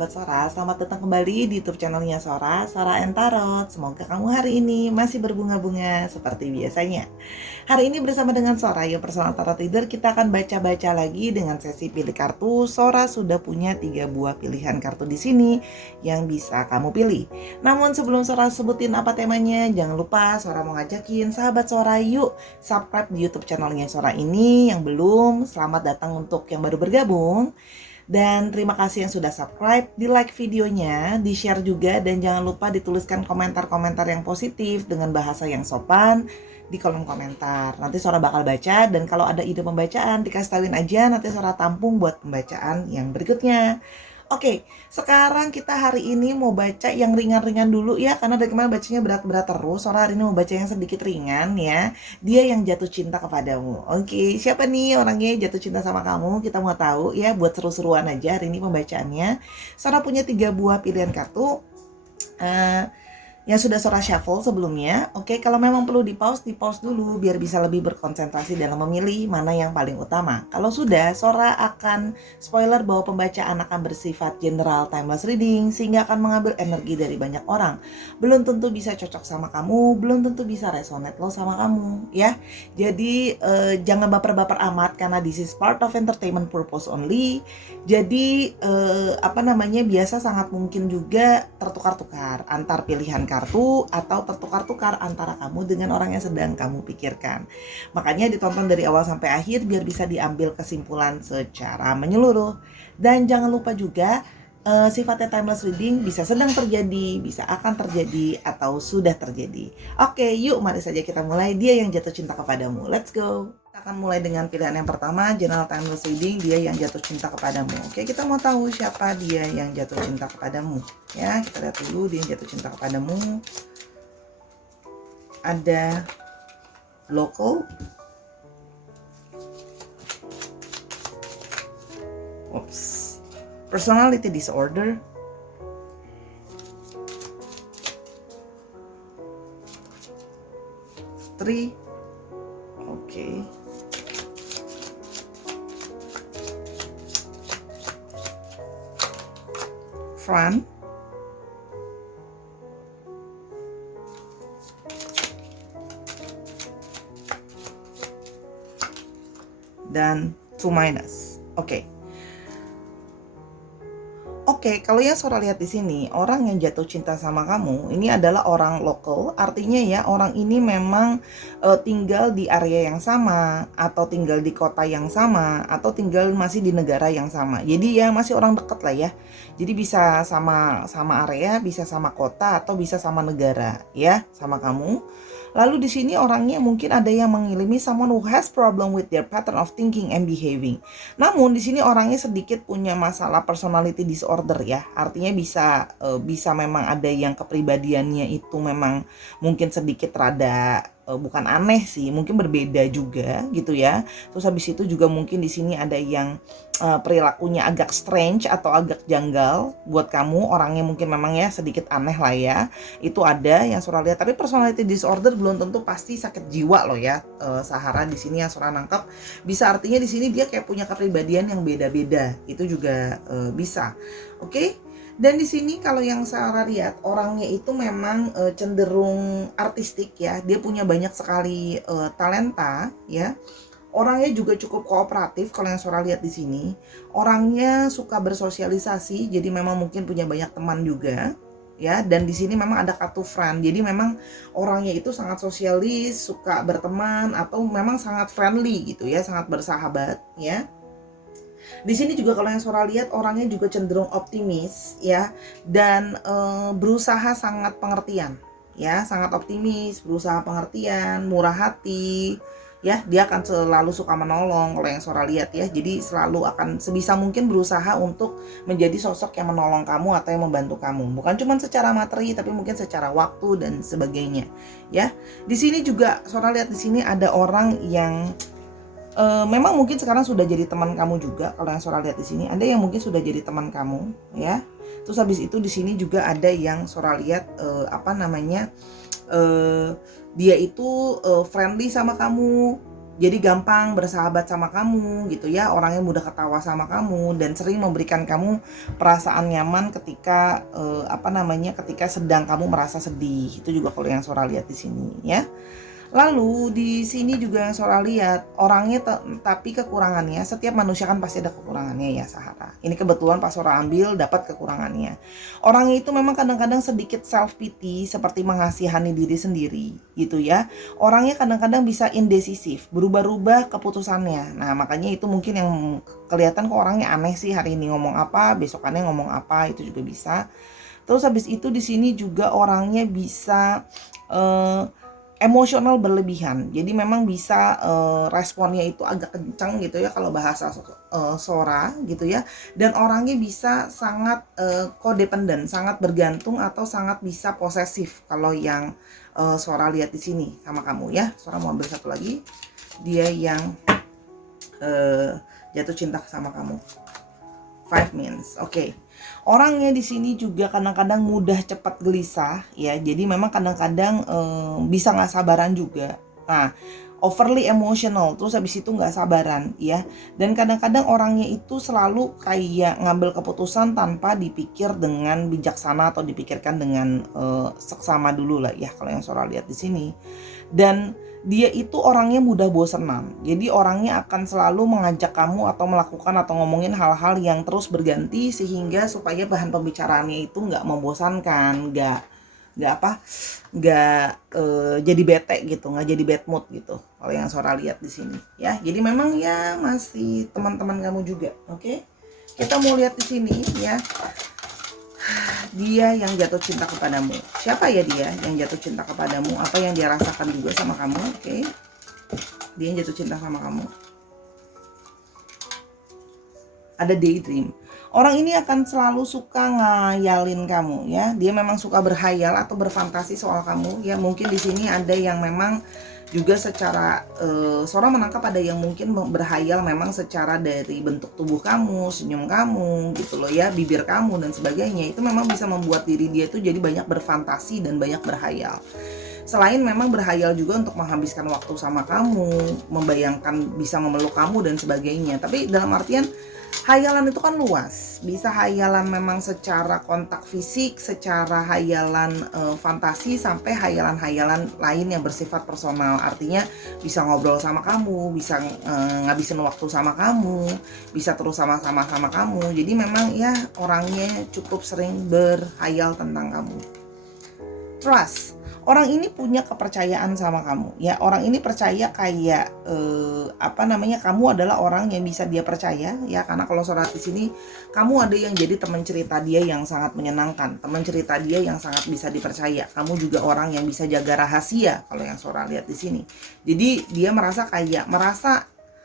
sahabat Sora, selamat datang kembali di YouTube channelnya Sora, Sora and Tarot. Semoga kamu hari ini masih berbunga-bunga seperti biasanya. Hari ini bersama dengan Sora, ya personal tarot reader, kita akan baca-baca lagi dengan sesi pilih kartu. Sora sudah punya 3 buah pilihan kartu di sini yang bisa kamu pilih. Namun sebelum Sora sebutin apa temanya, jangan lupa Sora mau ngajakin sahabat Sora yuk subscribe di YouTube channelnya Sora ini. Yang belum, selamat datang untuk yang baru bergabung. Dan terima kasih yang sudah subscribe, di like videonya, di share juga, dan jangan lupa dituliskan komentar-komentar yang positif dengan bahasa yang sopan di kolom komentar. Nanti Sora bakal baca, dan kalau ada ide pembacaan dikasih tahuin aja, nanti Sora tampung buat pembacaan yang berikutnya. Oke, sekarang kita hari ini mau baca yang ringan-ringan dulu ya, karena dari kemarin bacanya berat-berat terus. Sora hari ini mau baca yang sedikit ringan ya. Dia yang jatuh cinta kepadamu. Oke, siapa nih orangnya jatuh cinta sama kamu? Kita mau tahu ya, buat seru-seruan aja hari ini pembacaannya. Sora punya 3 buah pilihan kartu. Yang sudah Sora shuffle sebelumnya. Oke, kalau memang perlu di pause dulu biar bisa lebih berkonsentrasi dalam memilih mana yang paling utama. Kalau sudah, Sora akan spoiler bahwa pembacaan akan bersifat general timeless reading sehingga akan mengambil energi dari banyak orang. Belum tentu bisa cocok sama kamu, belum tentu bisa resonate lo sama kamu, ya. Jadi jangan baper-baper amat karena this is part of entertainment purpose only. Jadi biasa sangat mungkin juga tertukar-tukar antar pilihan kartu atau tertukar-tukar antara kamu dengan orang yang sedang kamu pikirkan. Makanya ditonton dari awal sampai akhir biar bisa diambil kesimpulan secara menyeluruh. Dan jangan lupa juga sifatnya timeless reading bisa sedang terjadi, bisa akan terjadi, atau sudah terjadi. Oke, yuk mari saja kita mulai. Dia yang jatuh cinta kepadamu. Let's go. Kita akan mulai dengan pilihan yang pertama, general timeless reading, dia yang jatuh cinta kepadamu. Oke, kita mau tahu siapa dia yang jatuh cinta kepadamu. Ya, kita lihat dulu dia yang jatuh cinta kepadamu. Ada local, personality disorder, three, okay, friend, dan two minus. Oke, kalau yang Sora lihat di sini, orang yang jatuh cinta sama kamu ini adalah orang lokal, artinya ya orang ini memang tinggal di area yang sama, atau tinggal di kota yang sama, atau tinggal masih di negara yang sama. Jadi ya masih orang deket lah ya. Jadi bisa sama area, bisa sama kota, atau bisa sama negara ya, sama kamu. Lalu di sini orangnya mungkin ada yang mengilimi someone who has problem with their pattern of thinking and behaving. Namun di sini orangnya sedikit punya masalah personality disorder ya. Artinya bisa memang ada yang kepribadiannya itu memang mungkin sedikit rada bukan aneh sih, mungkin berbeda juga gitu ya. Terus habis itu juga mungkin di sini ada yang perilakunya agak strange atau agak janggal buat kamu, orangnya mungkin memang ya sedikit aneh lah ya. Itu ada yang Sora lihat, tapi personality disorder belum tentu pasti sakit jiwa loh ya. Sahara di sini yang Sora nangkep bisa artinya di sini dia kayak punya kepribadian yang beda-beda. Itu juga bisa. Oke? Dan di sini kalau yang saya lihat orangnya itu memang cenderung artistik ya. Dia punya banyak sekali talenta ya. Orangnya juga cukup kooperatif kalau yang Sora lihat di sini. Orangnya suka bersosialisasi, jadi memang mungkin punya banyak teman juga ya. Dan di sini memang ada kartu friend. Jadi memang orangnya itu sangat sosialis, suka berteman, atau memang sangat friendly gitu ya, sangat bersahabat ya. Di sini juga kalau yang Sora lihat orangnya juga cenderung optimis ya, dan berusaha sangat pengertian ya, sangat optimis, berusaha pengertian, murah hati ya. Dia akan selalu suka menolong kalau yang Sora lihat ya. Jadi selalu akan sebisa mungkin berusaha untuk menjadi sosok yang menolong kamu atau yang membantu kamu, bukan cuma secara materi tapi mungkin secara waktu dan sebagainya ya. Di sini juga Sora lihat di sini ada orang yang memang mungkin sekarang sudah jadi teman kamu juga. Kalau yang Sora lihat di sini ada yang mungkin sudah jadi teman kamu ya. Terus habis itu di sini juga ada yang Sora lihat dia itu friendly sama kamu jadi gampang bersahabat sama kamu gitu ya, orangnya mudah ketawa sama kamu dan sering memberikan kamu perasaan nyaman ketika ketika sedang kamu merasa sedih. Itu juga kalau yang Sora lihat di sini ya. Lalu di sini juga yang Sora lihat orangnya tapi kekurangannya, setiap manusia kan pasti ada kekurangannya ya Sahara. Ini kebetulan pas Sora ambil dapat kekurangannya. Orangnya itu memang kadang-kadang sedikit self pity, seperti mengasihani diri sendiri gitu ya. Orangnya kadang-kadang bisa indecisif, berubah-ubah keputusannya. Nah, makanya itu mungkin yang kelihatan kok orangnya aneh sih, hari ini ngomong apa, besokannya ngomong apa, itu juga bisa. Terus habis itu di sini juga orangnya bisa emosional berlebihan. Jadi memang bisa responnya itu agak kencang gitu ya kalau bahasa Sora gitu ya. Dan orangnya bisa sangat codependent, sangat bergantung atau sangat bisa posesif kalau yang Sora lihat di sini sama kamu ya. Sora mau ambil satu lagi. Dia yang jatuh cinta sama kamu. 5 minutes. Oke. Orangnya di sini juga kadang-kadang mudah cepat gelisah ya. Jadi memang kadang-kadang bisa nggak sabaran juga. Nah, overly emotional, terus habis itu nggak sabaran ya. Dan kadang-kadang orangnya itu selalu kayak ngambil keputusan tanpa dipikir dengan bijaksana atau dipikirkan dengan seksama dulu lah ya kalau yang Sora lihat di sini. Dan dia itu orangnya mudah bosenan. Jadi orangnya akan selalu mengajak kamu atau melakukan atau ngomongin hal-hal yang terus berganti sehingga supaya bahan pembicaraannya itu nggak membosankan, nggak jadi bete gitu, nggak jadi bad mood gitu. Kalau yang Sora lihat di sini ya. Jadi memang ya masih teman-teman kamu juga, oke? Kita mau lihat di sini ya. Dia yang jatuh cinta kepadamu. Siapa ya dia yang jatuh cinta kepadamu? Apa yang dia rasakan juga sama kamu? Oke. Dia yang jatuh cinta sama kamu. Ada daydream. Orang ini akan selalu suka ngayalin kamu ya. Dia memang suka berhayal atau berfantasi soal kamu ya. Mungkin di sini ada yang memang juga secara Sora menangkap ada yang mungkin berhayal memang secara dari bentuk tubuh kamu, senyum kamu gitu loh ya, bibir kamu dan sebagainya. Itu memang bisa membuat diri dia itu jadi banyak berfantasi dan banyak berhayal. Selain memang berhayal juga untuk menghabiskan waktu sama kamu, membayangkan bisa memeluk kamu dan sebagainya. Tapi dalam artian hayalan itu kan luas, bisa hayalan memang secara kontak fisik, secara hayalan fantasi, sampai hayalan-hayalan lain yang bersifat personal. Artinya bisa ngobrol sama kamu, bisa ngabisin waktu sama kamu, bisa terus sama-sama sama kamu. Jadi memang ya orangnya cukup sering berhayal tentang kamu. Trust. Orang ini punya kepercayaan sama kamu ya. Orang ini percaya kayak kamu adalah orang yang bisa dia percaya ya, karena kalau Sora di sini kamu ada yang jadi teman cerita dia yang sangat menyenangkan, teman cerita dia yang sangat bisa dipercaya. Kamu juga orang yang bisa jaga rahasia kalau yang Sora lihat di sini. Jadi dia merasa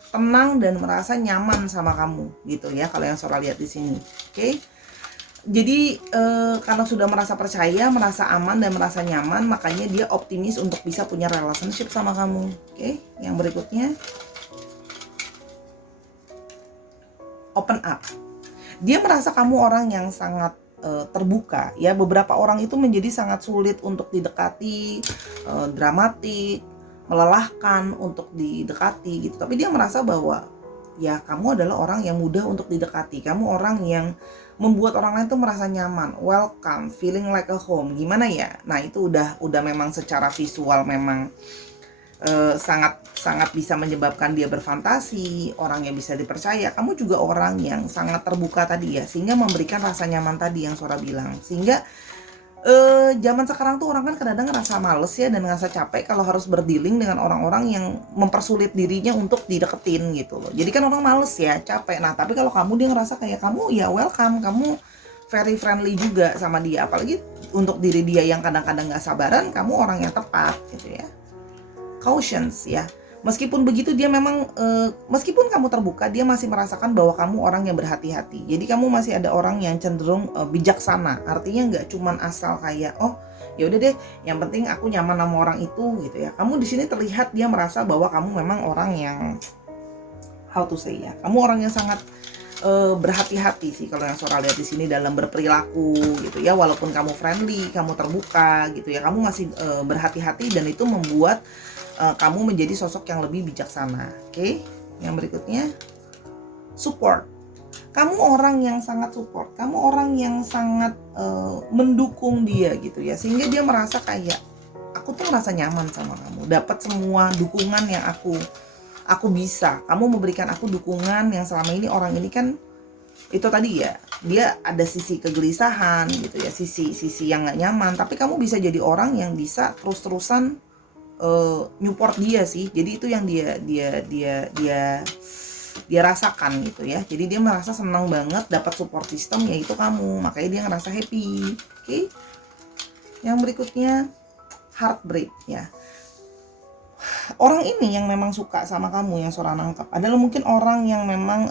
tenang dan merasa nyaman sama kamu gitu ya kalau yang Sora lihat di sini. Oke. Jadi karena sudah merasa percaya, merasa aman dan merasa nyaman, makanya dia optimis untuk bisa punya relationship sama kamu. Oke, yang berikutnya open up. Dia merasa kamu orang yang sangat terbuka ya. Beberapa orang itu menjadi sangat sulit untuk didekati, dramatik, melelahkan untuk didekati gitu. Tapi dia merasa bahwa ya kamu adalah orang yang mudah untuk didekati. Kamu orang yang membuat orang lain tuh merasa nyaman, welcome, feeling like a home. Gimana ya? Nah, itu udah memang secara visual memang sangat bisa menyebabkan dia berfantasi, orang yang bisa dipercaya. Kamu juga orang yang sangat terbuka tadi ya, sehingga memberikan rasa nyaman tadi yang Sora bilang. Sehingga zaman sekarang tuh orang kan kadang-kadang ngerasa males ya dan ngerasa capek kalau harus berdealing dengan orang-orang yang mempersulit dirinya untuk dideketin gitu loh. Jadi kan orang males ya, capek. Nah, tapi kalau kamu, dia ngerasa kayak kamu ya welcome, kamu very friendly juga sama dia. Apalagi untuk diri dia yang kadang-kadang gak sabaran, kamu orang yang tepat gitu ya. Cautions ya. Meskipun begitu dia memang meskipun kamu terbuka, dia masih merasakan bahwa kamu orang yang berhati-hati. Jadi kamu masih ada orang yang cenderung bijaksana. Artinya nggak cuman asal kayak oh ya udah deh, yang penting aku nyaman sama orang itu gitu ya. Kamu di sini terlihat dia merasa bahwa kamu memang orang yang how to say ya. Kamu orang yang sangat berhati-hati sih kalau yang Sora lihat di sini dalam berperilaku gitu ya. Walaupun kamu friendly, kamu terbuka gitu ya, kamu masih berhati-hati dan itu membuat kamu menjadi sosok yang lebih bijaksana. Oke. Yang berikutnya, support. Kamu orang yang sangat support, kamu orang yang sangat mendukung dia gitu ya, sehingga dia merasa kayak aku tuh merasa nyaman sama kamu, dapat semua dukungan yang aku bisa. Kamu memberikan aku dukungan yang selama ini orang ini kan itu tadi ya, dia ada sisi kegelisahan gitu ya, sisi yang nggak nyaman, tapi kamu bisa jadi orang yang bisa terus-terusan nyupport dia sih. Jadi itu yang dia rasakan gitu ya. Jadi dia merasa senang banget dapat support system yaitu kamu, makanya dia ngerasa happy. Oke. Yang berikutnya, heartbreak ya. Orang ini yang memang suka sama kamu, yang Sora nangkap adalah mungkin orang yang memang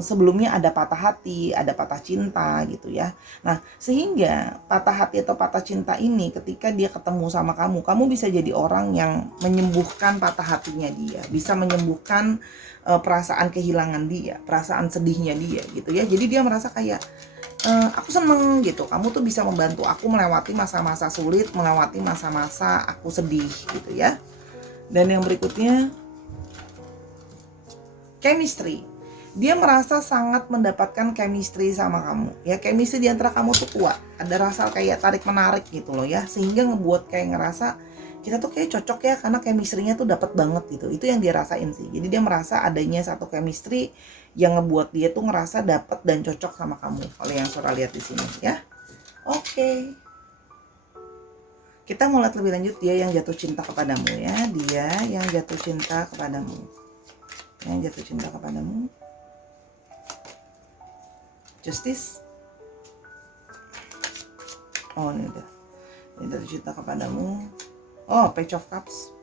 sebelumnya ada patah hati, ada patah cinta gitu ya. Nah, sehingga patah hati atau patah cinta ini ketika dia ketemu sama kamu bisa jadi orang yang menyembuhkan patah hatinya dia, bisa menyembuhkan perasaan kehilangan dia, perasaan sedihnya dia gitu ya. Jadi dia merasa kayak aku seneng gitu, kamu tuh bisa membantu aku melewati masa-masa sulit, melewati masa-masa aku sedih gitu ya. Dan yang berikutnya, chemistry. Dia merasa sangat mendapatkan chemistry sama kamu ya. Chemistry di antara kamu tuh kuat, ada rasa kayak tarik menarik gitu loh ya, sehingga ngebuat kayak ngerasa kita tuh kayak cocok ya, karena chemistry-nya tuh dapat banget gitu. Itu yang dia rasain sih. Jadi dia merasa adanya satu chemistry yang ngebuat dia tuh ngerasa dapat dan cocok sama kamu. Kalau yang Sora lihat di sini ya. Oke. Kita mau lihat lebih lanjut dia yang jatuh cinta kepadamu ya. Dia yang jatuh cinta kepadamu. Yang jatuh cinta kepadamu. Justice. Oh, ini udah. Yang jatuh cinta kepadamu. Oh, Page of Cups.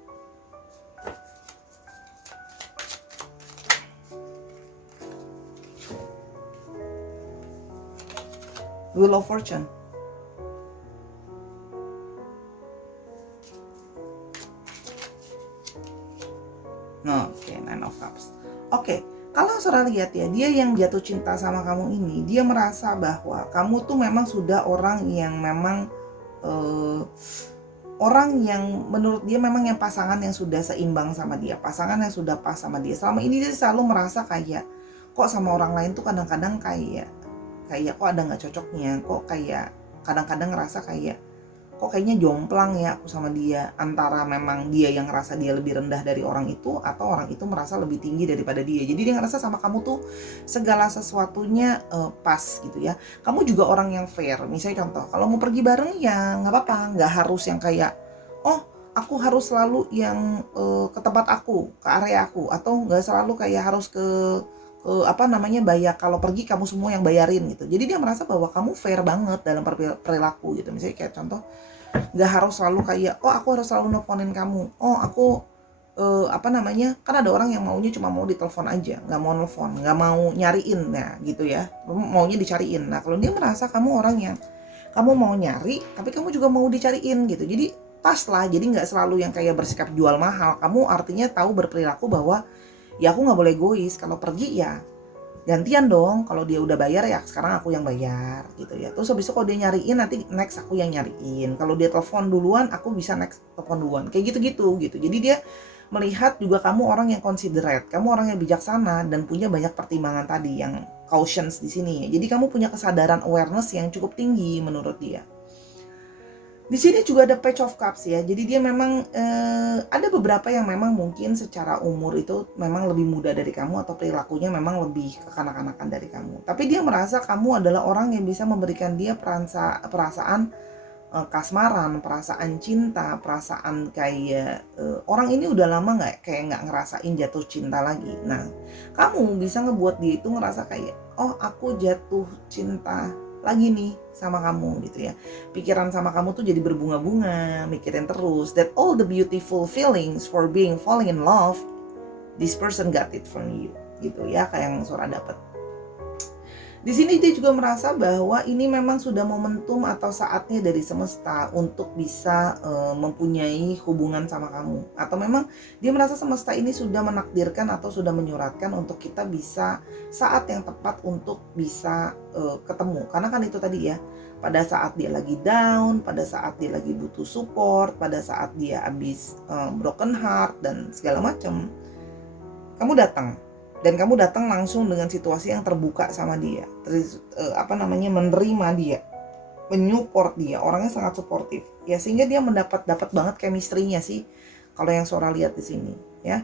Wheel of Fortune. Oke, Nine of Cups. Oke, kalau Sora lihat ya, dia yang jatuh cinta sama kamu ini, dia merasa bahwa kamu tuh memang sudah orang yang memang orang yang menurut dia memang yang pasangan yang sudah seimbang sama dia, pasangan yang sudah pas sama dia. Selama ini dia selalu merasa kayak kok sama orang lain tuh kadang-kadang kayak kok ada nggak cocoknya, kok kayak kadang-kadang ngerasa kayak kok kayaknya jomplang ya aku sama dia, antara memang dia yang ngerasa dia lebih rendah dari orang itu atau orang itu merasa lebih tinggi daripada dia. Jadi dia ngerasa sama kamu tuh segala sesuatunya pas gitu ya. Kamu juga orang yang fair. Misalnya contoh, kalau mau pergi bareng ya nggak apa-apa, nggak harus yang kayak oh aku harus selalu yang ke tempat aku, ke area aku, atau nggak selalu kayak harus ke bayar, kalau pergi kamu semua yang bayarin gitu. Jadi dia merasa bahwa kamu fair banget dalam perilaku gitu. Misalnya kayak contoh, nggak harus selalu kayak oh aku harus selalu nelfonin kamu, oh aku kan ada orang yang maunya cuma mau ditelepon aja, nggak mau nelfon, nggak mau nyariin ya gitu ya, maunya dicariin. Nah kalau dia merasa kamu orang yang kamu mau nyari tapi kamu juga mau dicariin gitu, jadi pas lah. Jadi nggak selalu yang kayak bersikap jual mahal. Kamu artinya tahu berperilaku bahwa ya aku nggak boleh egois, kalau pergi ya gantian dong, kalau dia udah bayar ya sekarang aku yang bayar gitu ya. Terus habis itu kalau dia nyariin nanti next aku yang nyariin, kalau dia telepon duluan aku bisa next telepon duluan, kayak gitu. Jadi dia melihat juga kamu orang yang considerate, kamu orang yang bijaksana dan punya banyak pertimbangan tadi yang cautions di sini. Jadi kamu punya kesadaran awareness yang cukup tinggi menurut dia. Di sini juga ada Page of Cups ya. Jadi dia memang ada beberapa yang memang mungkin secara umur itu memang lebih muda dari kamu atau perilakunya memang lebih kekanak-kanakan dari kamu. Tapi dia merasa kamu adalah orang yang bisa memberikan dia perasaan kasmaran, perasaan cinta, perasaan kayak orang ini udah lama nggak ngerasain jatuh cinta lagi. Nah, kamu bisa ngebuat dia itu ngerasa kayak oh aku jatuh cinta lagi nih sama kamu gitu ya. Pikiran sama kamu tuh jadi berbunga-bunga, mikirin terus that all the beautiful feelings for being falling in love, this person got it from you gitu ya, kayak yang Sora dapat. Di sini dia juga merasa bahwa ini memang sudah momentum atau saatnya dari semesta untuk bisa mempunyai hubungan sama kamu. Atau memang dia merasa semesta ini sudah menakdirkan atau sudah menyuratkan untuk kita bisa saat yang tepat untuk bisa ketemu. Karena kan itu tadi ya, pada saat dia lagi down, pada saat dia lagi butuh support, pada saat dia habis broken heart dan segala macam. Kamu datang, dan kamu datang langsung dengan situasi yang terbuka sama dia, menerima dia, menyupport dia, orangnya sangat suportif ya, sehingga dia dapat banget chemistry-nya sih kalau yang Sora lihat di sini ya.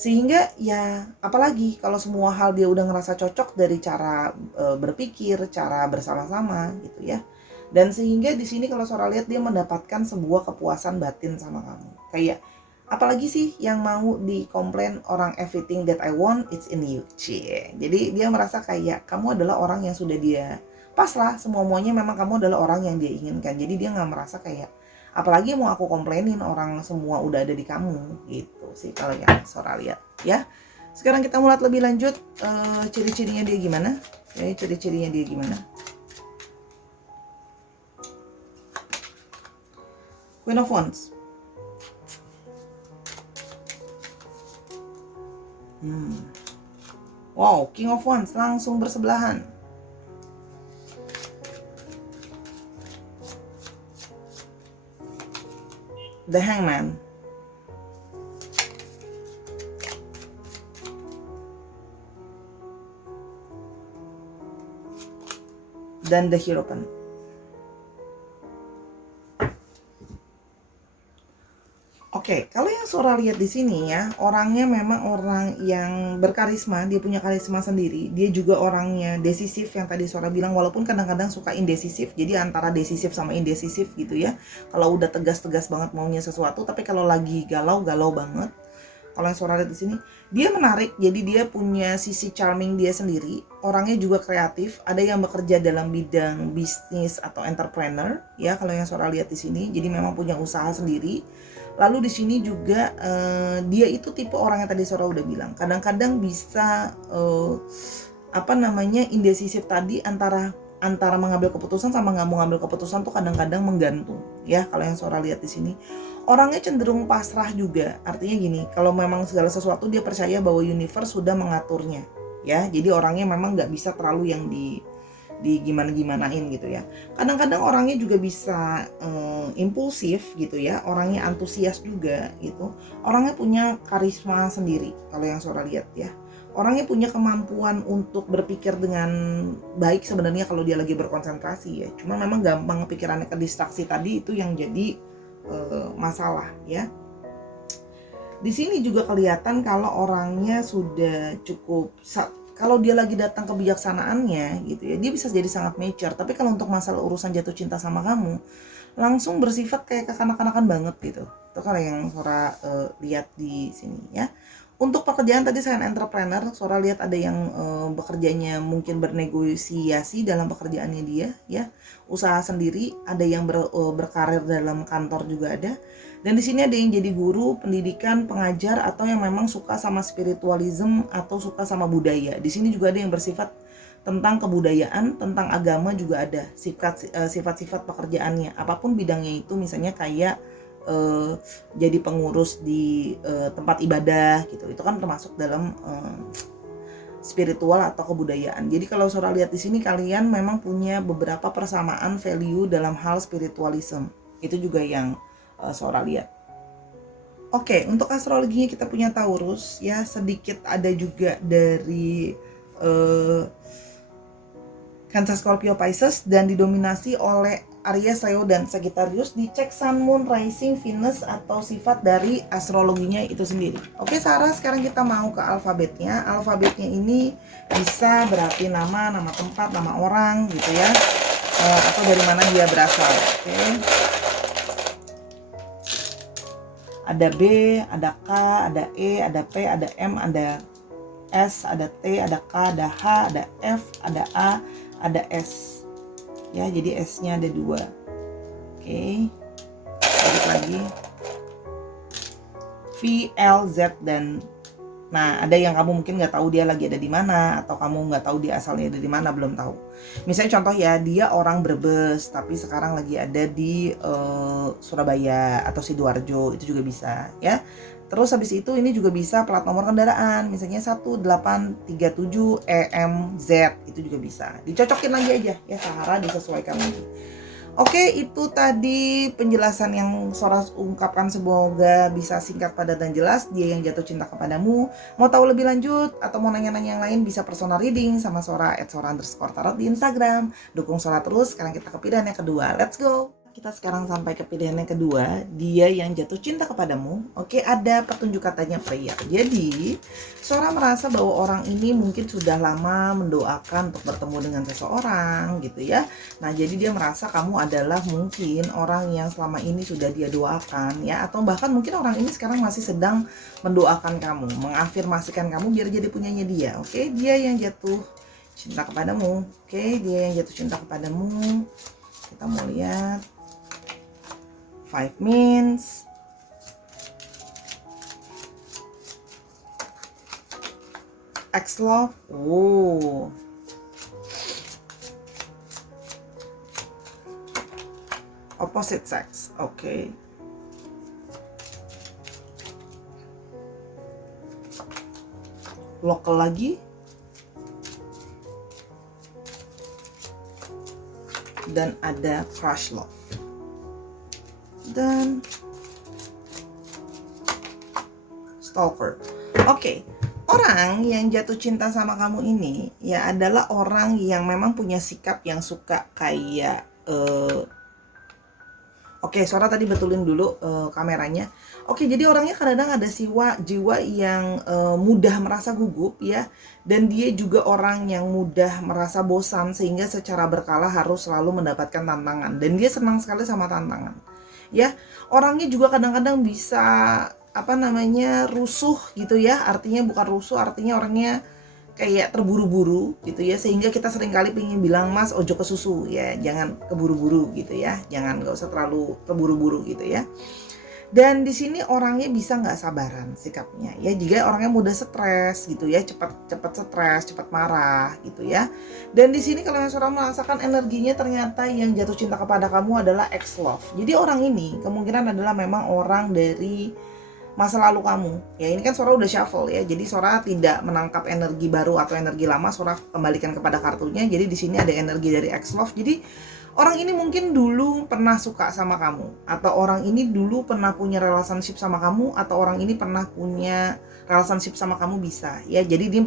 Sehingga ya apalagi kalau semua hal dia udah ngerasa cocok dari cara berpikir, cara bersama-sama gitu ya. Dan sehingga di sini kalau Sora lihat dia mendapatkan sebuah kepuasan batin sama kamu. Kayak apalagi sih yang mau dikomplain orang, everything that I want it's in you. Cie. Jadi dia merasa kayak kamu adalah orang yang sudah dia pasrah, semuanya memang kamu adalah orang yang dia inginkan. Jadi dia nggak merasa kayak apalagi mau aku komplainin, orang semua udah ada di kamu gitu sih kalau yang Sora lihat ya. Sekarang kita mulai lebih lanjut ciri-cirinya dia gimana ya, ciri-cirinya dia gimana. Queen of Wands. Wow, King of Wands langsung bersebelahan. The Hangman. Dan The Hierophant. Oke, kalau yang Sora lihat di sini ya, orangnya memang orang yang berkarisma, dia punya karisma sendiri. Dia juga orangnya decisif yang tadi Sora bilang, walaupun kadang-kadang suka indecisif. Jadi antara decisif sama indecisif gitu ya. Kalau udah tegas-tegas banget maunya sesuatu, tapi kalau lagi galau banget. Kalau yang Sora lihat di sini, dia menarik. Jadi dia punya sisi charming dia sendiri. Orangnya juga kreatif. Ada yang bekerja dalam bidang bisnis atau entrepreneur ya. Kalau yang Sora lihat di sini, jadi memang punya usaha sendiri. Lalu di sini juga dia itu tipe orang yang tadi Sora udah bilang. Kadang-kadang bisa indecisif tadi antara mengambil keputusan sama nggak mau ngambil keputusan tuh kadang-kadang menggantung ya. Kalau yang Sora lihat di sini orangnya cenderung pasrah juga, artinya gini, kalau memang segala sesuatu dia percaya bahwa universe sudah mengaturnya ya. Jadi orangnya memang nggak bisa terlalu yang di gimana-gimanain gitu ya. Kadang-kadang orangnya juga bisa impulsif gitu ya, orangnya antusias juga gitu. Orangnya punya karisma sendiri kalau yang Sora lihat ya. Orangnya punya kemampuan untuk berpikir dengan baik sebenarnya kalau dia lagi berkonsentrasi ya. Cuma memang gampang pikirannya ke distraksi tadi, itu yang jadi masalah ya. Di sini juga kelihatan kalau orangnya sudah cukup, kalau dia lagi datang kebijaksanaannya gitu ya, dia bisa jadi sangat mature. Tapi kalau untuk masalah urusan jatuh cinta sama kamu, langsung bersifat kayak kekanak-kanakan banget gitu. Itu kalau yang Sora lihat di sini ya. Untuk pekerjaan tadi saya entrepreneur, Sora lihat ada yang bekerjanya mungkin bernegosiasi dalam pekerjaannya dia ya, usaha sendiri, ada yang berkarir dalam kantor juga ada. Dan di sini ada yang jadi guru, pendidikan, pengajar, atau yang memang suka sama spiritualism atau suka sama budaya. Di sini juga ada yang bersifat tentang kebudayaan, tentang agama juga ada, sifat-sifat pekerjaannya, apapun bidangnya itu, misalnya kayak jadi pengurus di tempat ibadah gitu, itu kan termasuk dalam spiritual atau kebudayaan. Jadi kalau Sora lihat di sini kalian memang punya beberapa persamaan value dalam hal spiritualism. Itu juga yang Sora lihat. Oke, untuk astrologinya kita punya Taurus ya, sedikit ada juga dari Cancer, Scorpio, Pisces, dan didominasi oleh Aries, Leo, dan Sagittarius. Dicek Sun, Moon, Rising, Venus atau sifat dari astrologinya itu sendiri. Oke Sarah, sekarang kita mau ke alfabetnya. Alfabetnya ini bisa berarti nama tempat, nama orang gitu ya, atau dari mana dia berasal. Oke. Ada B, ada K, ada E, ada P, ada M, ada S, ada T, ada K, ada H, ada F, ada A, ada S ya, jadi S-nya ada 2. Oke, balik lagi V, L, Z, dan nah ada yang kamu mungkin nggak tahu dia lagi ada di mana, atau kamu nggak tahu dia asalnya dari mana, belum tahu. Misalnya contoh ya, dia orang Brebes tapi sekarang lagi ada di Surabaya atau Sidoarjo, itu juga bisa ya. Terus habis itu ini juga bisa plat nomor kendaraan, misalnya 1837 EMZ, itu juga bisa. Dicocokin lagi aja ya, Sahara disesuaikan lagi. Oke, itu tadi penjelasan yang Sora ungkapkan, semoga bisa singkat, padat, dan jelas. Dia yang jatuh cinta kepadamu. Mau tahu lebih lanjut atau mau nanya-nanya yang lain, bisa personal reading sama Sora @sora_tarot di Instagram. Dukung Sora terus. Sekarang kita ke pilihan yang kedua. Let's go! Kita sekarang sampai ke pilihan yang kedua, dia yang jatuh cinta kepadamu. Oke, ada petunjuk katanya prayer. Jadi, Sora merasa bahwa orang ini mungkin sudah lama mendoakan untuk bertemu dengan seseorang gitu ya. Nah, jadi dia merasa kamu adalah mungkin orang yang selama ini sudah dia doakan ya, atau bahkan mungkin orang ini sekarang masih sedang mendoakan kamu, mengafirmasikan kamu biar jadi punyanya dia. Oke, dia yang jatuh cinta kepadamu. Oke, dia yang jatuh cinta kepadamu. Kita mau lihat 5 means, ex love. Oh, opposite sex. Oke. Local lagi. Dan ada crush love. Dan stalker. Oke. Orang yang jatuh cinta sama kamu ini ya adalah orang yang memang punya sikap yang suka kayak Oke, Sora tadi betulin dulu kameranya. Oke, jadi orangnya kadang-kadang ada jiwa yang mudah merasa gugup ya, dan dia juga orang yang mudah merasa bosan sehingga secara berkala harus selalu mendapatkan tantangan, dan dia senang sekali sama tantangan. Ya, orangnya juga kadang-kadang bisa rusuh gitu ya. Artinya bukan rusuh, artinya orangnya kayak terburu-buru gitu ya, sehingga kita seringkali pengen bilang, Mas ojo ke susu ya, jangan keburu-buru gitu ya, nggak usah terlalu terburu-buru gitu ya. Dan di sini orangnya bisa nggak sabaran sikapnya ya, jika orangnya mudah stres gitu ya, cepat stres, cepat marah gitu ya. Dan di sini kalau yang seorang merasakan energinya, ternyata yang jatuh cinta kepada kamu adalah ex love. Jadi orang ini kemungkinan adalah memang orang dari masa lalu kamu ya. Ini kan Sora udah shuffle ya, jadi Sora tidak menangkap energi baru atau energi lama, Sora kembalikan kepada kartunya. Jadi di sini ada energi dari ex love. Jadi orang ini mungkin dulu pernah suka sama kamu, atau orang ini dulu pernah punya relationship sama kamu, atau orang ini pernah punya relationship sama kamu, bisa ya. Jadi dia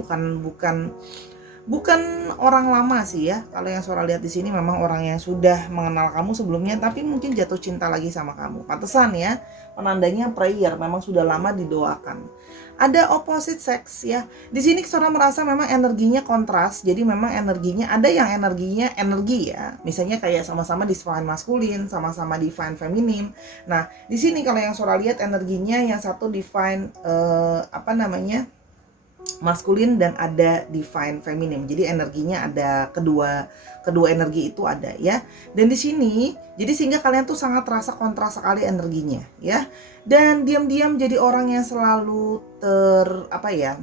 bukan orang lama sih ya. Kalau yang Sora lihat di sini memang orang yang sudah mengenal kamu sebelumnya, tapi mungkin jatuh cinta lagi sama kamu. Pantesan ya, penandanya prayer, memang sudah lama didoakan. Ada opposite sex ya. Di sini Sora merasa memang energinya kontras. Jadi memang energinya ada yang energinya energi ya. Misalnya kayak sama-sama divine maskulin, sama-sama divine feminin. Nah, di sini kalau yang Sora lihat energinya yang satu divine maskulin dan ada divine feminim. Jadi energinya ada kedua energi itu ada ya. Dan di sini jadi sehingga kalian tuh sangat terasa kontras sekali energinya ya. Dan diam-diam jadi orang yang selalu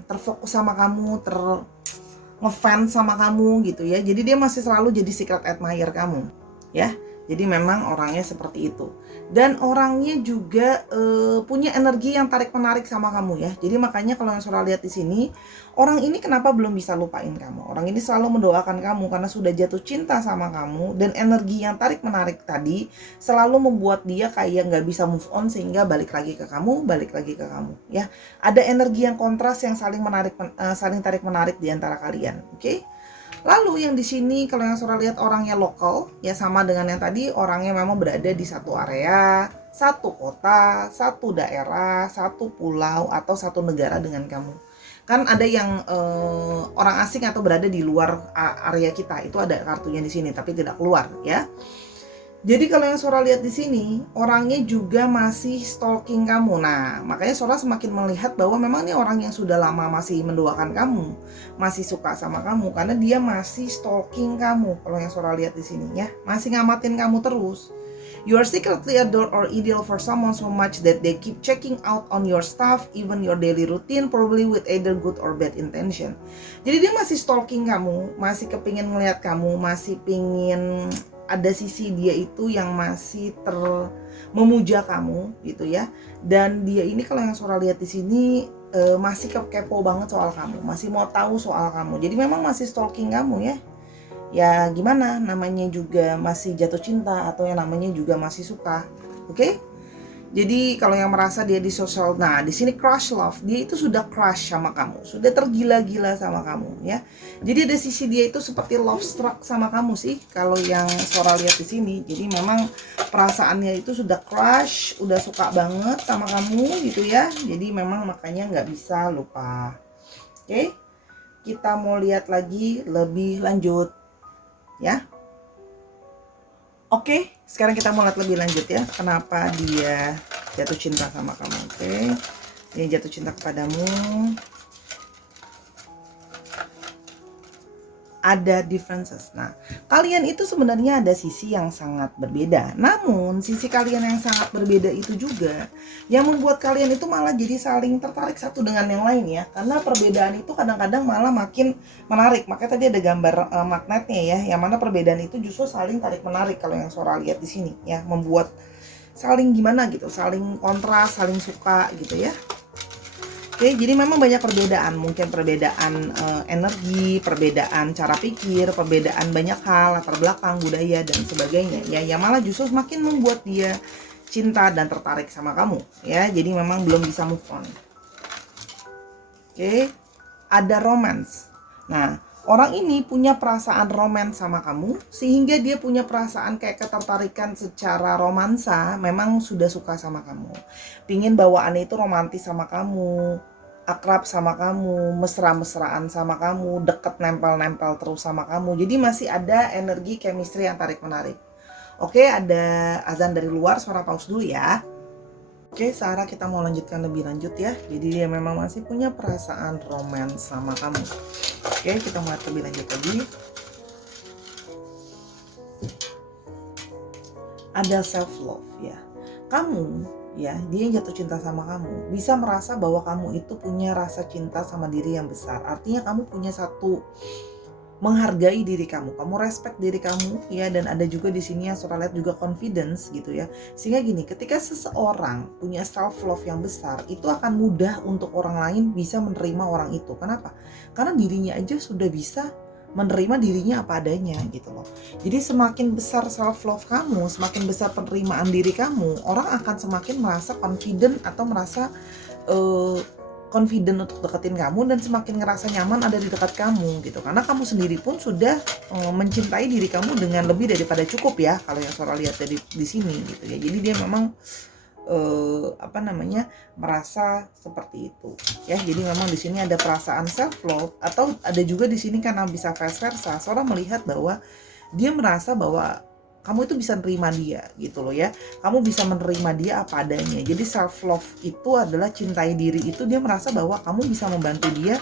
terfokus sama kamu, ngefans sama kamu gitu ya. Jadi dia masih selalu jadi secret admirer kamu ya. Jadi memang orangnya seperti itu. Dan orangnya juga punya energi yang tarik-menarik sama kamu ya. Jadi makanya kalau yang Sora lihat di sini, orang ini kenapa belum bisa lupain kamu? Orang ini selalu mendoakan kamu karena sudah jatuh cinta sama kamu, dan energi yang tarik-menarik tadi selalu membuat dia kayak nggak bisa move on, sehingga balik lagi ke kamu ya. Ada energi yang kontras yang saling tarik-menarik di antara kalian. Oke? Lalu yang di sini kalau yang Sora lihat orangnya lokal ya, sama dengan yang tadi, orangnya memang berada di satu area, satu kota, satu daerah, satu pulau, atau satu negara dengan kamu. Kan ada yang orang asing atau berada di luar area kita, itu ada kartunya di sini tapi tidak keluar ya. Jadi kalau yang Sora lihat di sini, orangnya juga masih stalking kamu. Nah, makanya Sora semakin melihat bahwa memang ini orang yang sudah lama masih mendoakan kamu, masih suka sama kamu, karena dia masih stalking kamu. Kalau yang Sora lihat di sini ya, masih ngamatin kamu terus. You are secretly adored or ideal for someone so much that they keep checking out on your stuff, even your daily routine, probably with either good or bad intention. Jadi dia masih stalking kamu, masih kepingin ngeliat kamu, masih pingin ada sisi dia itu yang masih memuja kamu gitu ya. Dan dia ini kalau yang Sora lihat di sini masih kepo banget soal kamu, masih mau tahu soal kamu. Jadi memang masih stalking kamu ya. ya gimana, namanya juga masih jatuh cinta atau yang namanya juga masih suka. Oke? Jadi kalau yang merasa dia di social, nah di sini crush love, dia itu sudah crush sama kamu, sudah tergila-gila sama kamu ya. Jadi ada sisi dia itu seperti love struck sama kamu sih kalau yang Sora lihat di sini. Jadi memang perasaannya itu sudah crush, udah suka banget sama kamu gitu ya. Jadi memang makanya nggak bisa lupa. Oke, kita mau lihat lagi lebih lanjut ya. Oke, sekarang kita mau lihat lebih lanjut ya. Kenapa dia jatuh cinta sama kamu? Oke, dia jatuh cinta kepadamu. Ada differences. Nah, kalian itu sebenarnya ada sisi yang sangat berbeda. Namun, sisi kalian yang sangat berbeda itu juga yang membuat kalian itu malah jadi saling tertarik satu dengan yang lain ya. Karena perbedaan itu kadang-kadang malah makin menarik. Makanya tadi ada gambar magnetnya ya, yang mana perbedaan itu justru saling tarik menarik kalau yang Sora lihat di sini ya, membuat saling gimana gitu, saling kontras, saling suka gitu ya. Oke, jadi memang banyak perbedaan, mungkin perbedaan energi, perbedaan cara pikir, perbedaan banyak hal, latar belakang, budaya, dan sebagainya. Ya, yang malah justru semakin membuat dia cinta dan tertarik sama kamu. Ya, jadi memang belum bisa move on. Oke, ada romance. Nah, orang ini punya perasaan romance sama kamu, sehingga dia punya perasaan kayak ketertarikan secara romansa, memang sudah suka sama kamu. Pingin bawaannya itu romantis sama kamu, akrab sama kamu, mesra-mesraan sama kamu, deket nempel-nempel terus sama kamu. Jadi masih ada energi chemistry yang tarik-menarik. Oke, ada azan dari luar, suara pause dulu ya. Oke, Sarah, kita mau lanjutkan lebih lanjut ya. Jadi dia memang masih punya perasaan romance sama kamu. Oke, kita mau lihat lebih lanjut lagi. Ada self love ya. Kamu ya, dia yang jatuh cinta sama kamu bisa merasa bahwa kamu itu punya rasa cinta sama diri yang besar. Artinya kamu punya satu menghargai diri kamu, respect diri kamu ya, dan ada juga di sini yang Sora lihat juga confidence gitu ya. Sehingga gini, ketika seseorang punya self love yang besar, itu akan mudah untuk orang lain bisa menerima orang itu. Kenapa? Karena dirinya aja sudah bisa menerima dirinya apa adanya gitu loh. Jadi semakin besar self love kamu, semakin besar penerimaan diri kamu, orang akan semakin merasa confident atau merasa confident untuk deketin kamu, dan semakin ngerasa nyaman ada di dekat kamu gitu. Karena kamu sendiri pun sudah mencintai diri kamu dengan lebih daripada cukup ya, kalau yang Sora lihat di sini gitu ya. Jadi dia memang merasa seperti itu ya. Jadi memang di sini ada perasaan self love, atau ada juga di sini karena bisa vice versa. Sora melihat bahwa dia merasa bahwa kamu itu bisa menerima dia gitu loh ya. Kamu bisa menerima dia apa adanya. Jadi self love itu adalah cintai diri, itu dia merasa bahwa kamu bisa membantu dia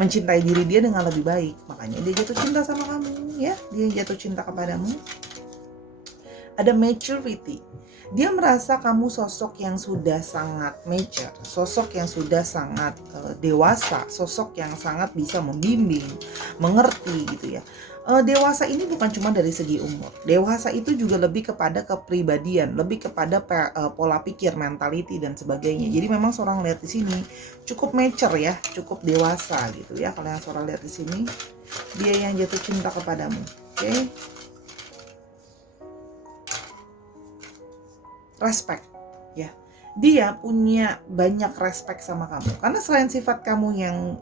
mencintai diri dia dengan lebih baik. Makanya dia jatuh cinta sama kamu ya. Dia jatuh cinta kepadamu. Ada maturity. Dia merasa kamu sosok yang sudah sangat mature, sosok yang sudah sangat dewasa, sosok yang sangat bisa membimbing, mengerti gitu ya. Dewasa ini bukan cuma dari segi umur. Dewasa itu juga lebih kepada kepribadian, lebih kepada pola pikir, mentality dan sebagainya. Jadi memang seorang lihat di sini cukup mature ya, cukup dewasa gitu ya. Kalau yang seorang lihat di sini, dia yang jatuh cinta kepadamu. Oke. Respect ya, dia punya banyak respect sama kamu karena selain sifat kamu yang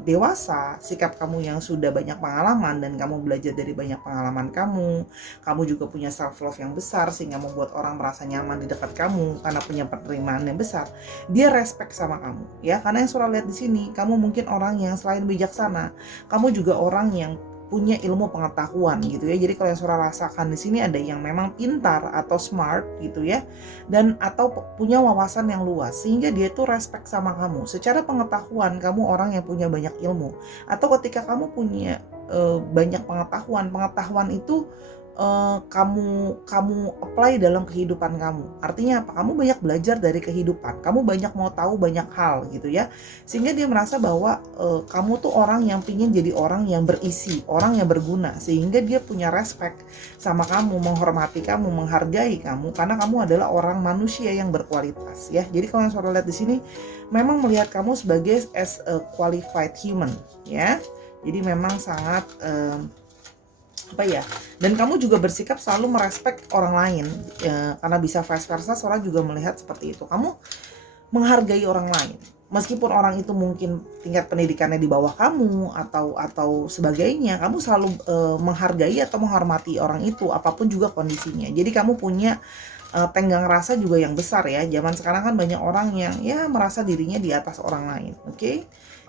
dewasa, sikap kamu yang sudah banyak pengalaman dan kamu belajar dari banyak pengalaman kamu juga punya self love yang besar sehingga membuat orang merasa nyaman di dekat kamu karena punya penerimaan yang besar. Dia respect sama kamu ya, karena yang Sora lihat di sini, kamu mungkin orang yang selain bijaksana, kamu juga orang yang punya ilmu pengetahuan gitu ya. Jadi kalau yang Sora rasakan di sini ada yang memang pintar atau smart gitu ya, dan atau punya wawasan yang luas sehingga dia tuh respect sama kamu. Secara pengetahuan kamu orang yang punya banyak ilmu, atau ketika kamu punya banyak pengetahuan itu kamu apply dalam kehidupan kamu. Artinya apa? Kamu banyak belajar dari kehidupan. Kamu banyak mau tahu banyak hal gitu ya. Sehingga dia merasa bahwa kamu tuh orang yang pingin jadi orang yang berisi, orang yang berguna. Sehingga dia punya respect sama kamu, menghormati kamu, menghargai kamu karena kamu adalah orang manusia yang berkualitas ya. Jadi kalau yang Sora lihat di sini memang melihat kamu sebagai as a qualified human ya. Jadi memang sangat apa ya, dan kamu juga bersikap selalu merespek orang lain, karena bisa vice versa, Sora juga melihat seperti itu. Kamu menghargai orang lain, meskipun orang itu mungkin tingkat pendidikannya di bawah kamu atau sebagainya, kamu selalu menghargai atau menghormati orang itu apapun juga kondisinya. Jadi kamu punya tenggang rasa juga yang besar ya. Zaman sekarang kan banyak orang yang ya merasa dirinya di atas orang lain. Oke.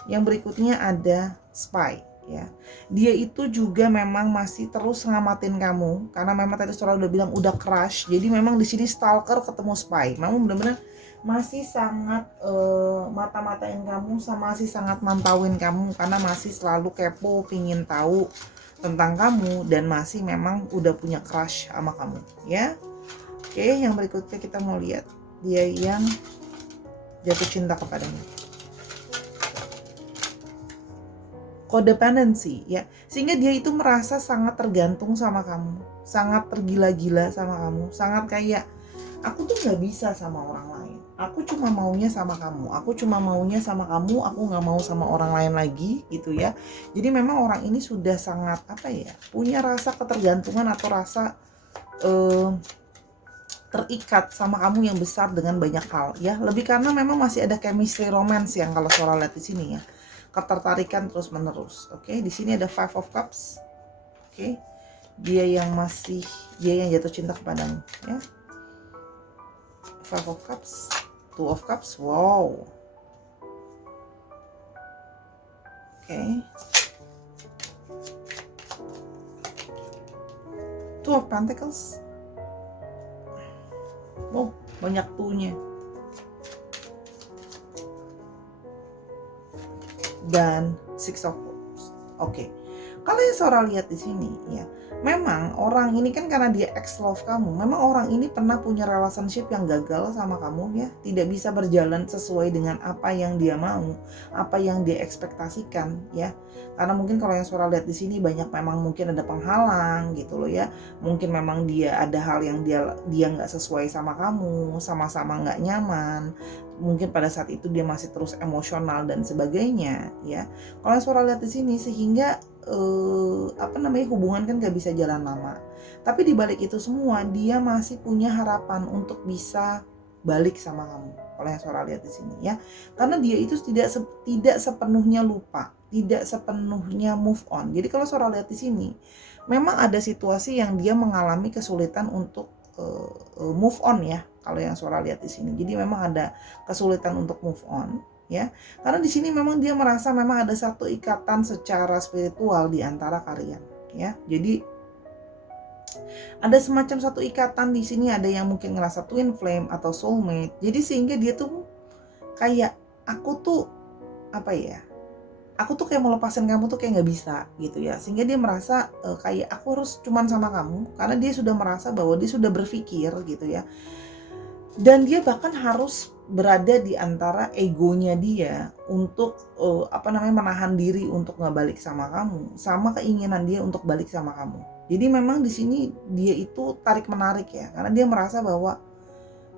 Yang berikutnya ada spy ya. Dia itu juga memang masih terus ngamatin kamu karena memang tadi Sora udah bilang udah crush. Jadi memang di sini stalker ketemu spy. Memang benar-benar masih sangat mata-matain kamu, sama masih sangat mantauin kamu karena masih selalu kepo, pingin tahu tentang kamu, dan masih memang udah punya crush sama kamu ya. Oke, yang berikutnya kita mau lihat dia yang jatuh cinta kepadanya. Codependency ya, sehingga dia itu merasa sangat tergantung sama kamu, sangat tergila-gila sama kamu, sangat kayak aku tuh nggak bisa sama orang lain, aku cuma maunya sama kamu, aku cuma maunya sama kamu, aku nggak mau sama orang lain lagi gitu ya. Jadi memang orang ini sudah sangat apa ya, punya rasa ketergantungan atau rasa terikat sama kamu yang besar dengan banyak hal ya, lebih karena memang masih ada chemistry romance yang kalau Sora lihat di sini ya, ketertarikan terus menerus. Oke, di sini ada Five of Cups. Oke, dia yang jatuh cinta kepadamu ya. Five of Cups, Two of Cups, wow. Oke, Two of Pentacles. Oh, banyak tunya. Dan Six of Cups. Oke. Kalau yang Sora lihat di sini ya, memang orang ini kan karena dia ex love kamu, memang orang ini pernah punya relationship yang gagal sama kamu ya, tidak bisa berjalan sesuai dengan apa yang dia mau, apa yang dia ekspektasikan ya. Karena mungkin kalau yang Sora lihat di sini banyak memang mungkin ada penghalang gitu loh ya. Mungkin memang dia ada hal yang dia nggak sesuai sama kamu, sama-sama nggak nyaman. Mungkin pada saat itu dia masih terus emosional dan sebagainya ya. Kalau yang Sora lihat di sini sehingga hubungan kan gak bisa jalan lama, tapi dibalik itu semua dia masih punya harapan untuk bisa balik sama kamu. Kalau yang Sora lihat di sini ya, karena dia itu tidak sepenuhnya lupa, tidak sepenuhnya move on. Jadi kalau Sora lihat di sini memang ada situasi yang dia mengalami kesulitan untuk move on ya. Kalau yang Sora lihat di sini, jadi memang ada kesulitan untuk move on ya, karena di sini memang dia merasa memang ada satu ikatan secara spiritual di antara kalian ya. Jadi ada semacam satu ikatan di sini, ada yang mungkin ngerasa twin flame atau soulmate. Jadi sehingga dia tuh kayak aku tuh kayak mau lepasin kamu tuh kayak nggak bisa gitu ya, sehingga dia merasa kayak aku harus cuman sama kamu, karena dia sudah merasa bahwa dia sudah berpikir gitu ya. Dan dia bahkan harus berada di antara egonya dia untuk menahan diri untuk nggak balik sama kamu, sama keinginan dia untuk balik sama kamu. Jadi memang di sini dia itu tarik menarik ya, karena dia merasa bahwa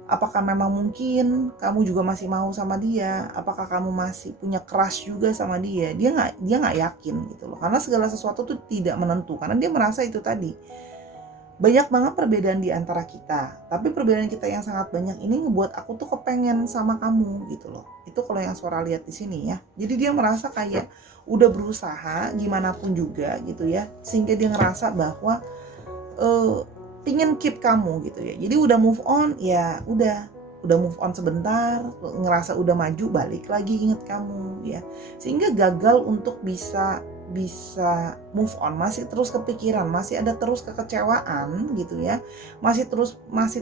apakah memang mungkin kamu juga masih mau sama dia, apakah kamu masih punya crush juga sama dia. Dia nggak yakin gitu loh, karena segala sesuatu tuh tidak menentu, karena dia merasa itu tadi banyak banget perbedaan di antara kita, tapi perbedaan kita yang sangat banyak ini ngebuat aku tuh kepengen sama kamu gitu loh. Itu kalau yang Sora lihat di sini ya. Jadi dia merasa kayak udah berusaha gimana pun juga gitu ya, sehingga dia ngerasa bahwa pingin keep kamu gitu ya. Jadi udah move on ya, udah move on sebentar, ngerasa udah maju, balik lagi inget kamu ya, sehingga gagal untuk bisa move on, masih terus kepikiran, masih ada terus kekecewaan gitu ya, masih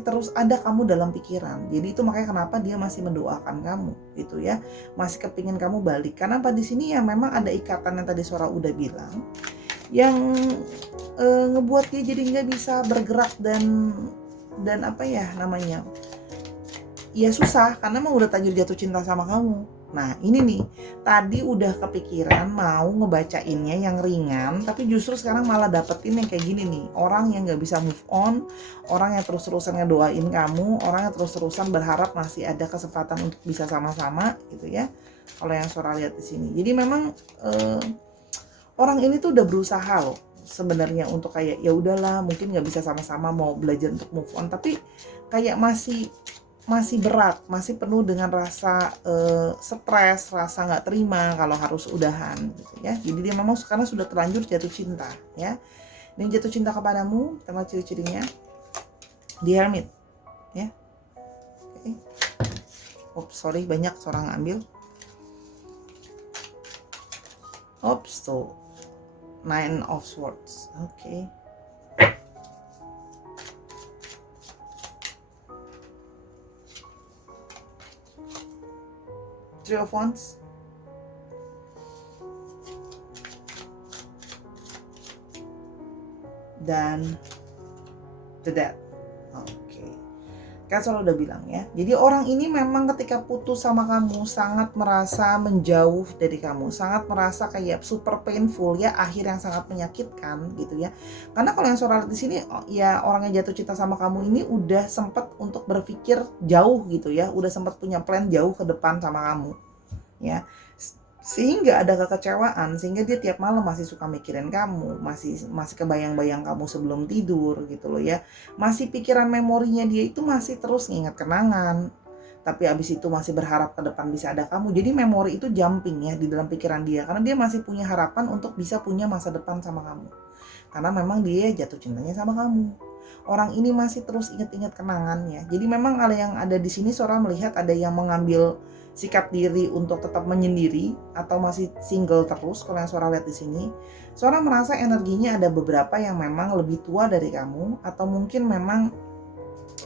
terus ada kamu dalam pikiran. Jadi itu makanya kenapa dia masih mendoakan kamu gitu ya, masih kepingin kamu balik. Karena apa di sini ya, memang ada ikatan yang tadi Sora udah bilang, yang ngebuat dia jadi nggak bisa bergerak dan ya susah, karena emang udah tajur jatuh cinta sama kamu. Nah ini nih, tadi udah kepikiran mau ngebacainnya yang ringan, tapi justru sekarang malah dapetin yang kayak gini nih. Orang yang gak bisa move on, orang yang terus-terusan ngedoain kamu, orang yang terus-terusan berharap masih ada kesempatan untuk bisa sama-sama gitu ya. Kalau yang Sora lihat di sini, jadi memang orang ini tuh udah berusaha loh sebenarnya untuk kayak ya udahlah mungkin nggak bisa sama-sama mau belajar untuk move on, tapi kayak masih berat, masih penuh dengan rasa stres, rasa nggak terima kalau harus udahan gitu ya. Jadi dia memang karena sudah terlanjur jatuh cinta ya. Dan jatuh cinta kepadamu, sama ciri-cirinya di Hermit ya. Oke. Oops, sorry, banyak seorang ambil. Oops, tuh Nine of Swords. Oke. Three of Wands. Dan The Death. Oke. Kan selalu udah bilang ya. Jadi orang ini memang ketika putus sama kamu sangat merasa menjauh dari kamu, sangat merasa kayak super painful ya, akhir yang sangat menyakitkan gitu ya. Karena kalau yang suara di sini ya, orang yang jatuh cinta sama kamu ini udah sempet untuk berpikir jauh gitu ya, udah sempet punya plan jauh ke depan sama kamu ya, sehingga ada kekecewaan, sehingga dia tiap malam masih suka mikirin kamu, masih kebayang-bayang kamu sebelum tidur gitu loh ya, masih pikiran memorinya dia itu masih terus nginget kenangan, tapi abis itu masih berharap ke depan bisa ada kamu. Jadi memori itu jumping ya di dalam pikiran dia, karena dia masih punya harapan untuk bisa punya masa depan sama kamu, karena memang dia jatuh cintanya sama kamu. Orang ini masih terus inget-inget kenangannya. Jadi memang ada yang ada di sini, seorang melihat ada yang mengambil sikap diri untuk tetap menyendiri atau masih single terus. Kalau yang suara lihat di sini, suara merasa energinya ada beberapa yang memang lebih tua dari kamu, atau mungkin memang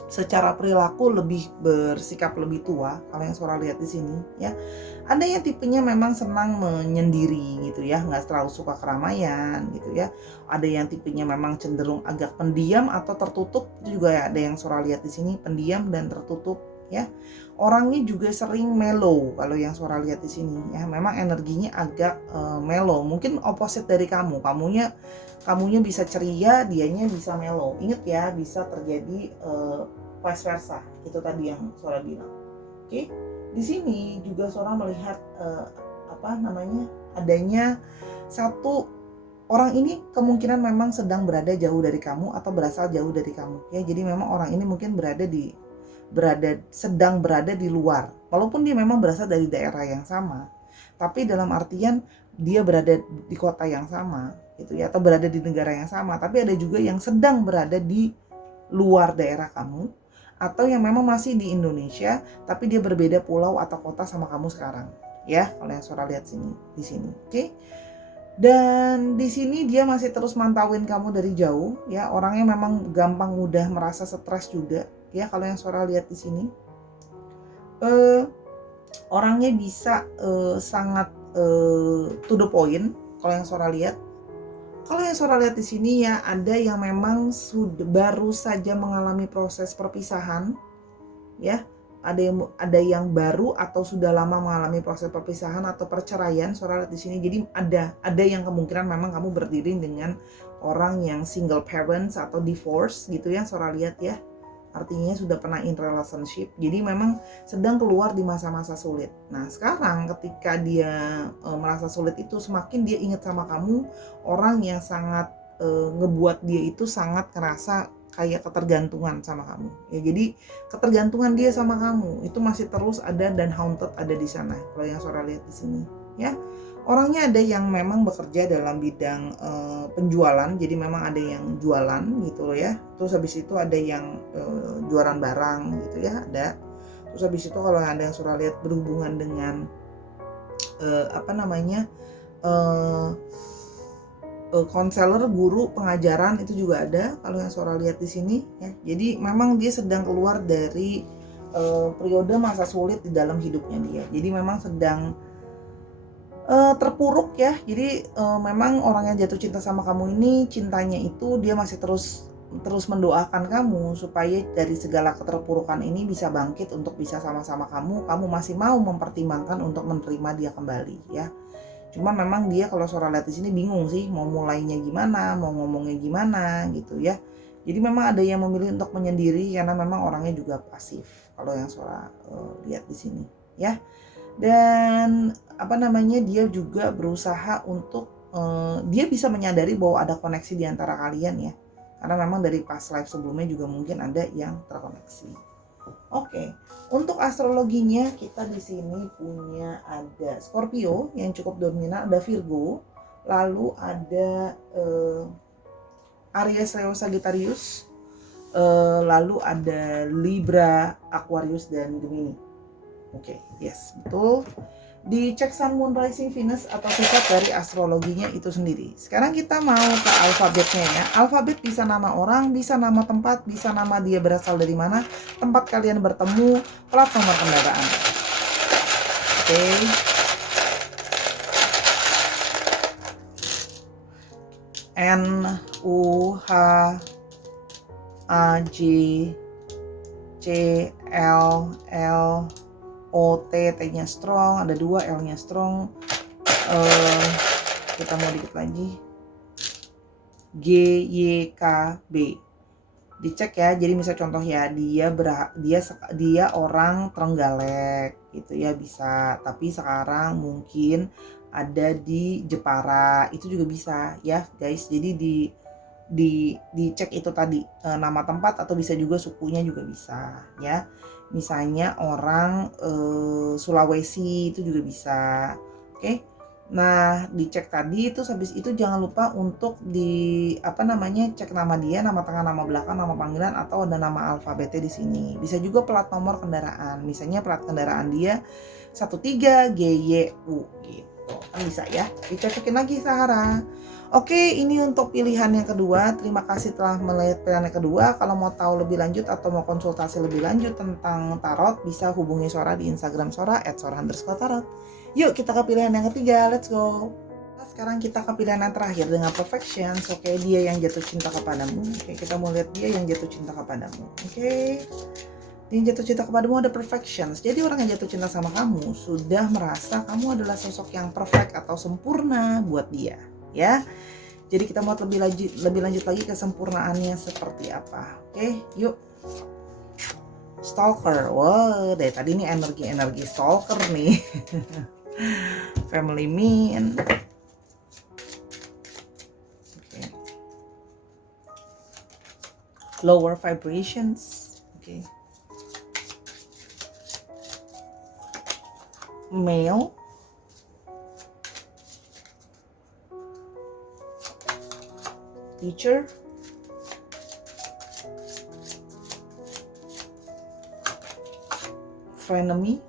secara perilaku lebih bersikap lebih tua. Kalau yang suara lihat di sini ya, ada yang tipenya memang senang menyendiri gitu ya, nggak terlalu suka keramaian gitu ya. Ada yang tipenya memang cenderung agak pendiam atau tertutup, itu juga ya, ada yang suara lihat di sini pendiam dan tertutup ya. Orangnya juga sering mellow kalau yang suara lihat di sini ya, memang energinya agak mellow, mungkin opposite dari kamu. Kamunya bisa ceria, dianya bisa mellow. Ingat ya, bisa terjadi vice versa. Itu tadi yang suara bilang. Oke. Di sini juga suara melihat adanya satu orang ini kemungkinan memang sedang berada jauh dari kamu atau berasal jauh dari kamu ya. Jadi memang orang ini mungkin sedang berada di luar, walaupun dia memang berasal dari daerah yang sama, tapi dalam artian dia berada di kota yang sama gitu ya, atau berada di negara yang sama, tapi ada juga yang sedang berada di luar daerah kamu, atau yang memang masih di Indonesia tapi dia berbeda pulau atau kota sama kamu sekarang ya, kalau yang suara lihat di sini. Oke. Dan di sini dia masih terus mantauin kamu dari jauh ya, orangnya memang gampang mudah merasa stres juga ya. Kalau yang suara lihat di sini orangnya bisa sangat to the point. Kalau yang suara lihat, di sini ya, ada yang memang baru saja mengalami proses perpisahan ya. Ada yang baru atau sudah lama mengalami proses perpisahan atau perceraian, suara lihat di sini. Jadi ada yang kemungkinan memang kamu berdiri dengan orang yang single parents atau divorce gitu ya, suara lihat ya. Artinya sudah pernah in relationship, jadi memang sedang keluar di masa-masa sulit. Nah sekarang ketika dia merasa sulit itu, semakin dia ingat sama kamu, orang yang sangat ngebuat dia itu sangat ngerasa kayak ketergantungan sama kamu ya. Jadi ketergantungan dia sama kamu itu masih terus ada dan haunted ada di sana. Kalau yang suara lihat di sini ya, orangnya ada yang memang bekerja dalam bidang penjualan, jadi memang ada yang jualan gitu loh ya. Terus habis itu ada yang jualan barang gitu ya, ada. Terus habis itu kalau ada yang suara lihat berhubungan dengan konselor, guru, pengajaran, itu juga ada kalau yang suara lihat di sini ya. Jadi memang dia sedang keluar dari periode masa sulit di dalam hidupnya dia. Jadi memang sedang terpuruk ya. Jadi memang orang yang jatuh cinta sama kamu ini, cintanya itu dia masih terus mendoakan kamu supaya dari segala keterpurukan ini bisa bangkit untuk bisa sama-sama kamu masih mau mempertimbangkan untuk menerima dia kembali ya. Cuma memang dia kalau suara lihat di sini bingung sih mau mulainya gimana, mau ngomongnya gimana gitu ya. Jadi memang ada yang memilih untuk menyendiri karena memang orangnya juga pasif kalau yang suara lihat di sini ya. Dan dia juga berusaha untuk dia bisa menyadari bahwa ada koneksi di antara kalian ya. Karena memang dari past life sebelumnya juga mungkin ada yang terkoneksi. Oke, untuk astrologinya kita di sini punya ada Scorpio yang cukup dominan, ada Virgo, lalu ada Aries, Leo, Sagittarius, lalu ada Libra, Aquarius, dan Gemini. Oke, yes, betul. Dicek Sun, Moon, Rising, Venus atau sifat dari astrologinya itu sendiri. Sekarang kita mau ke alfabetnya ya. Alfabet bisa nama orang, bisa nama tempat, bisa nama dia berasal dari mana, tempat kalian bertemu, plat nomor kendaraan. Oke. N, U, H, A, J, C, L, L, O, T, T-nya strong, ada 2, L-nya strong. Kita mau dikit lagi. G, Y, K, B. Dicek ya. Jadi misal contoh ya, dia orang Trenggalek gitu ya, bisa. Tapi sekarang mungkin ada di Jepara. Itu juga bisa ya, guys. Jadi dicek itu tadi nama tempat atau bisa juga sukunya juga bisa ya. Misalnya orang Sulawesi itu juga bisa. Oke. Nah, dicek tadi itu habis itu jangan lupa untuk cek nama dia, nama tengah, nama belakang, nama panggilan atau ada nama alfabetnya di sini. Bisa juga plat nomor kendaraan. Misalnya plat kendaraan dia 13 GYU gitu. Kan bisa ya. Dicocokin lagi Sahara. Oke, ini untuk pilihan yang kedua. Terima kasih telah melihat pilihan yang kedua. Kalau mau tahu lebih lanjut atau mau konsultasi lebih lanjut tentang tarot, bisa hubungi Sora di Instagram Sora @sora_tarot. Yuk kita ke pilihan yang ketiga, let's go. Sekarang kita ke pilihan yang terakhir dengan perfection. Oke, dia yang jatuh cinta kepadamu. Oke, kita mau lihat dia yang jatuh cinta kepadamu. Oke. Yang jatuh cinta kepadamu ada perfections. Jadi orang yang jatuh cinta sama kamu sudah merasa kamu adalah sosok yang perfect atau sempurna buat dia, ya. Jadi kita mau lebih lanjut lagi kesempurnaannya seperti apa. Oke, yuk. Stalker. Wow, dari tadi ini energi stalker nih. Family man. Okay. Lower vibrations. Okay. Male. Teacher. Frenemy.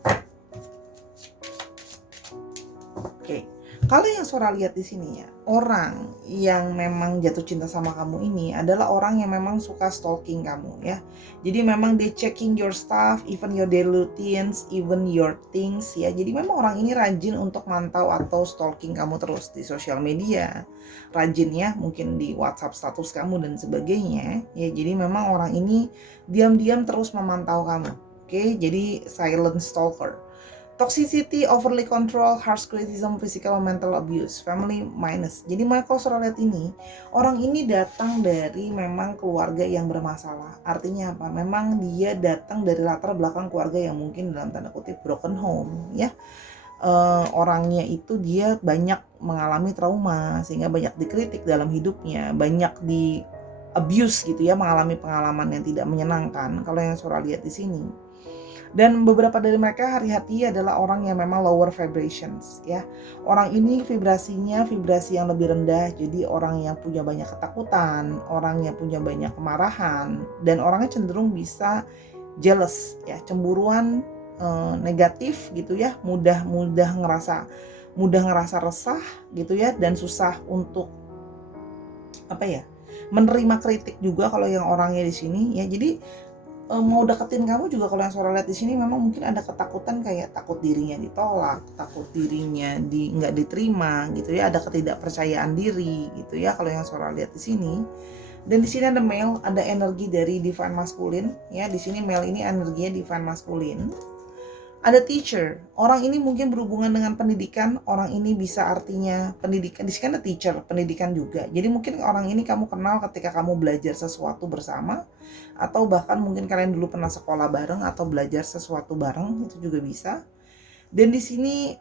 Oke. Kalau yang Sora lihat di sini ya, orang yang memang jatuh cinta sama kamu ini adalah orang yang memang suka stalking kamu ya. Jadi memang they checking your stuff, even your daily routines, even your things ya. Jadi memang orang ini rajin untuk mantau atau stalking kamu terus di sosial media. Rajin ya, mungkin di WhatsApp status kamu dan sebagainya. Ya, jadi memang orang ini diam-diam terus memantau kamu. Oke, jadi silent stalker. Toxicity, overly control, harsh criticism, physical, mental abuse, family minus. Jadi kalau Sora lihat ini, orang ini datang dari memang keluarga yang bermasalah. Artinya apa? Memang dia datang dari latar belakang keluarga yang mungkin dalam tanda kutip broken home, ya. Orangnya itu dia banyak mengalami trauma sehingga banyak dikritik dalam hidupnya, banyak di abuse gitu ya, mengalami pengalaman yang tidak menyenangkan. Kalau yang Sora lihat di sini. Dan beberapa dari mereka hati-hati adalah orang yang memang lower vibrations ya. Orang ini vibrasinya vibrasi yang lebih rendah, jadi orang yang punya banyak ketakutan, orang yang punya banyak kemarahan, dan orangnya cenderung bisa jealous ya, cemburuan negatif gitu ya, mudah ngerasa resah gitu ya, dan susah untuk menerima kritik juga kalau yang orangnya di sini ya. Jadi mau deketin kamu juga kalau yang Sora lihat di sini memang mungkin ada ketakutan, kayak takut dirinya ditolak, takut dirinya nggak diterima gitu ya, ada ketidakpercayaan diri gitu ya kalau yang Sora lihat di sini. Dan di sini ada male, ada energi dari divine masculine ya. Di sini male ini energinya divine masculine. Ada teacher, orang ini mungkin berhubungan dengan pendidikan, orang ini bisa artinya pendidikan. Di sini ada teacher, pendidikan juga. Jadi mungkin orang ini kamu kenal ketika kamu belajar sesuatu bersama, atau bahkan mungkin kalian dulu pernah sekolah bareng atau belajar sesuatu bareng, itu juga bisa. Dan di sini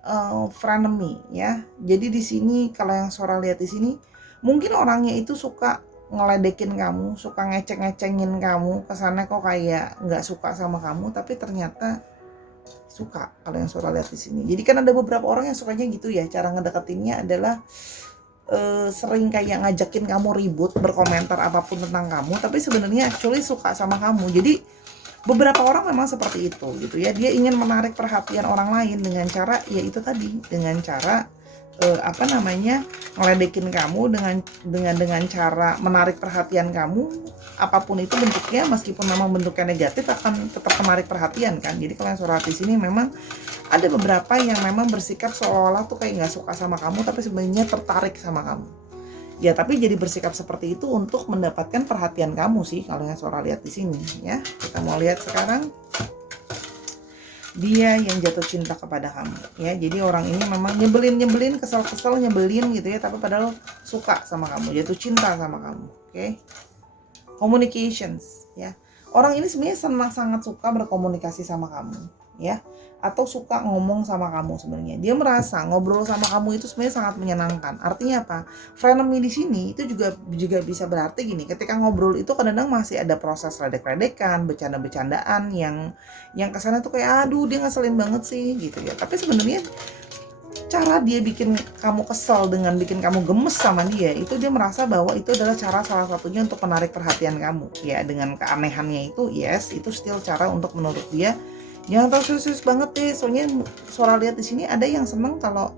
frenemy ya. Jadi di sini kalau yang Sora lihat di sini, mungkin orangnya itu suka ngeledekin kamu, suka ngeceng-ngecengin kamu, kesannya kok kayak nggak suka sama kamu, tapi ternyata suka kalau yang Sora lihat di sini. Jadi kan ada beberapa orang yang sukanya gitu ya, cara ngedeketinnya adalah sering kayak ngajakin kamu ribut, berkomentar apapun tentang kamu, tapi sebenarnya actually suka sama kamu. Jadi beberapa orang memang seperti itu gitu ya, dia ingin menarik perhatian orang lain dengan cara ya itu tadi, dengan cara ngeledekin kamu, dengan cara menarik perhatian kamu, apapun itu bentuknya, meskipun memang bentuknya negatif akan tetap menarik perhatian kan. Jadi kalau yang Sora di sini memang ada beberapa yang memang bersikap seolah-olah tuh kayak nggak suka sama kamu, tapi sebenarnya tertarik sama kamu. Ya, tapi jadi bersikap seperti itu untuk mendapatkan perhatian kamu sih kalau yang Sora lihat di sini ya. Kita mau lihat sekarang dia yang jatuh cinta kepada kamu ya. Jadi orang ini memang nyebelin, kesel-kesel, nyebelin gitu ya, tapi padahal suka sama kamu, jatuh cinta sama kamu. Oke. Communications ya. Orang ini sebenarnya sangat suka berkomunikasi sama kamu ya, atau suka ngomong sama kamu sebenarnya. Dia merasa ngobrol sama kamu itu sebenarnya sangat menyenangkan. Artinya apa? Frenemy di sini itu juga bisa berarti gini, ketika ngobrol itu kadang-kadang masih ada proses ledek-ledekan, bercanda-bercandaan yang kesana tuh kayak aduh dia ngeselin banget sih gitu ya. Tapi sebenarnya cara dia bikin kamu kesel dengan bikin kamu gemes sama dia, itu dia merasa bahwa itu adalah cara salah satunya untuk menarik perhatian kamu ya. Dengan keanehannya itu, yes, itu still cara untuk menurut dia jangan terlalu serius banget deh. Soalnya Sora lihat di sini ada yang seneng kalau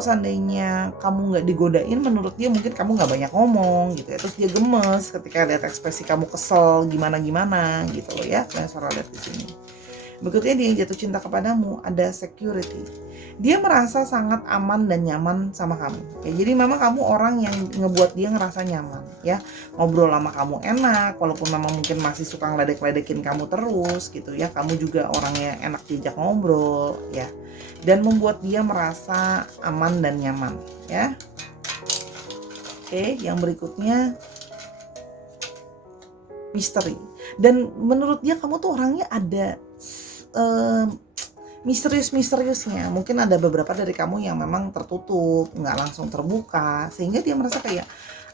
seandainya kamu nggak digodain, menurut dia mungkin kamu nggak banyak ngomong gitu ya. Terus dia gemes ketika lihat ekspresi kamu kesel gimana gitu loh ya. Yang Sora lihat di sini. Berikutnya dia yang jatuh cinta kepadamu, ada security. Dia merasa sangat aman dan nyaman sama kamu. Ya, jadi memang kamu orang yang ngebuat dia ngerasa nyaman ya. Ngobrol sama kamu enak, walaupun memang mungkin masih suka ngeledek-ledekin kamu terus gitu ya. Kamu juga orangnya enak diajak ngobrol ya. Dan membuat dia merasa aman dan nyaman ya. Oke, yang berikutnya misteri. Dan menurut dia kamu tuh orangnya ada misteriusnya. Mungkin ada beberapa dari kamu yang memang tertutup, nggak langsung terbuka, sehingga dia merasa kayak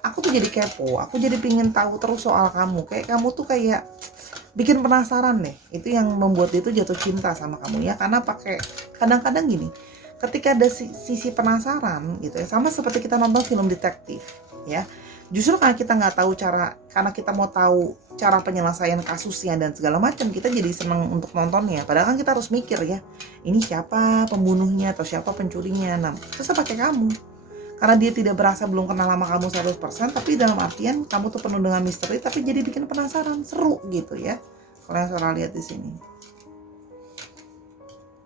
aku tuh jadi kepo, aku jadi pingin tahu terus soal kamu, kayak kamu tuh kayak bikin penasaran deh. Itu yang membuat dia tuh jatuh cinta sama kamu ya, karena pakai kadang-kadang gini, ketika ada sisi penasaran gitu ya, sama seperti kita nonton film detektif ya. Justru karena kita nggak tahu karena kita mau tahu cara penyelesaian kasusnya dan segala macam, kita jadi seneng untuk nontonnya. Padahal kan kita harus mikir ya, ini siapa pembunuhnya atau siapa pencurinya. Nah, terus pakai kamu. Karena dia tidak berasa belum kenal sama kamu 100%, tapi dalam artian kamu tuh penuh dengan misteri, tapi jadi bikin penasaran, seru gitu ya. Kalau yang Sora lihat di sini.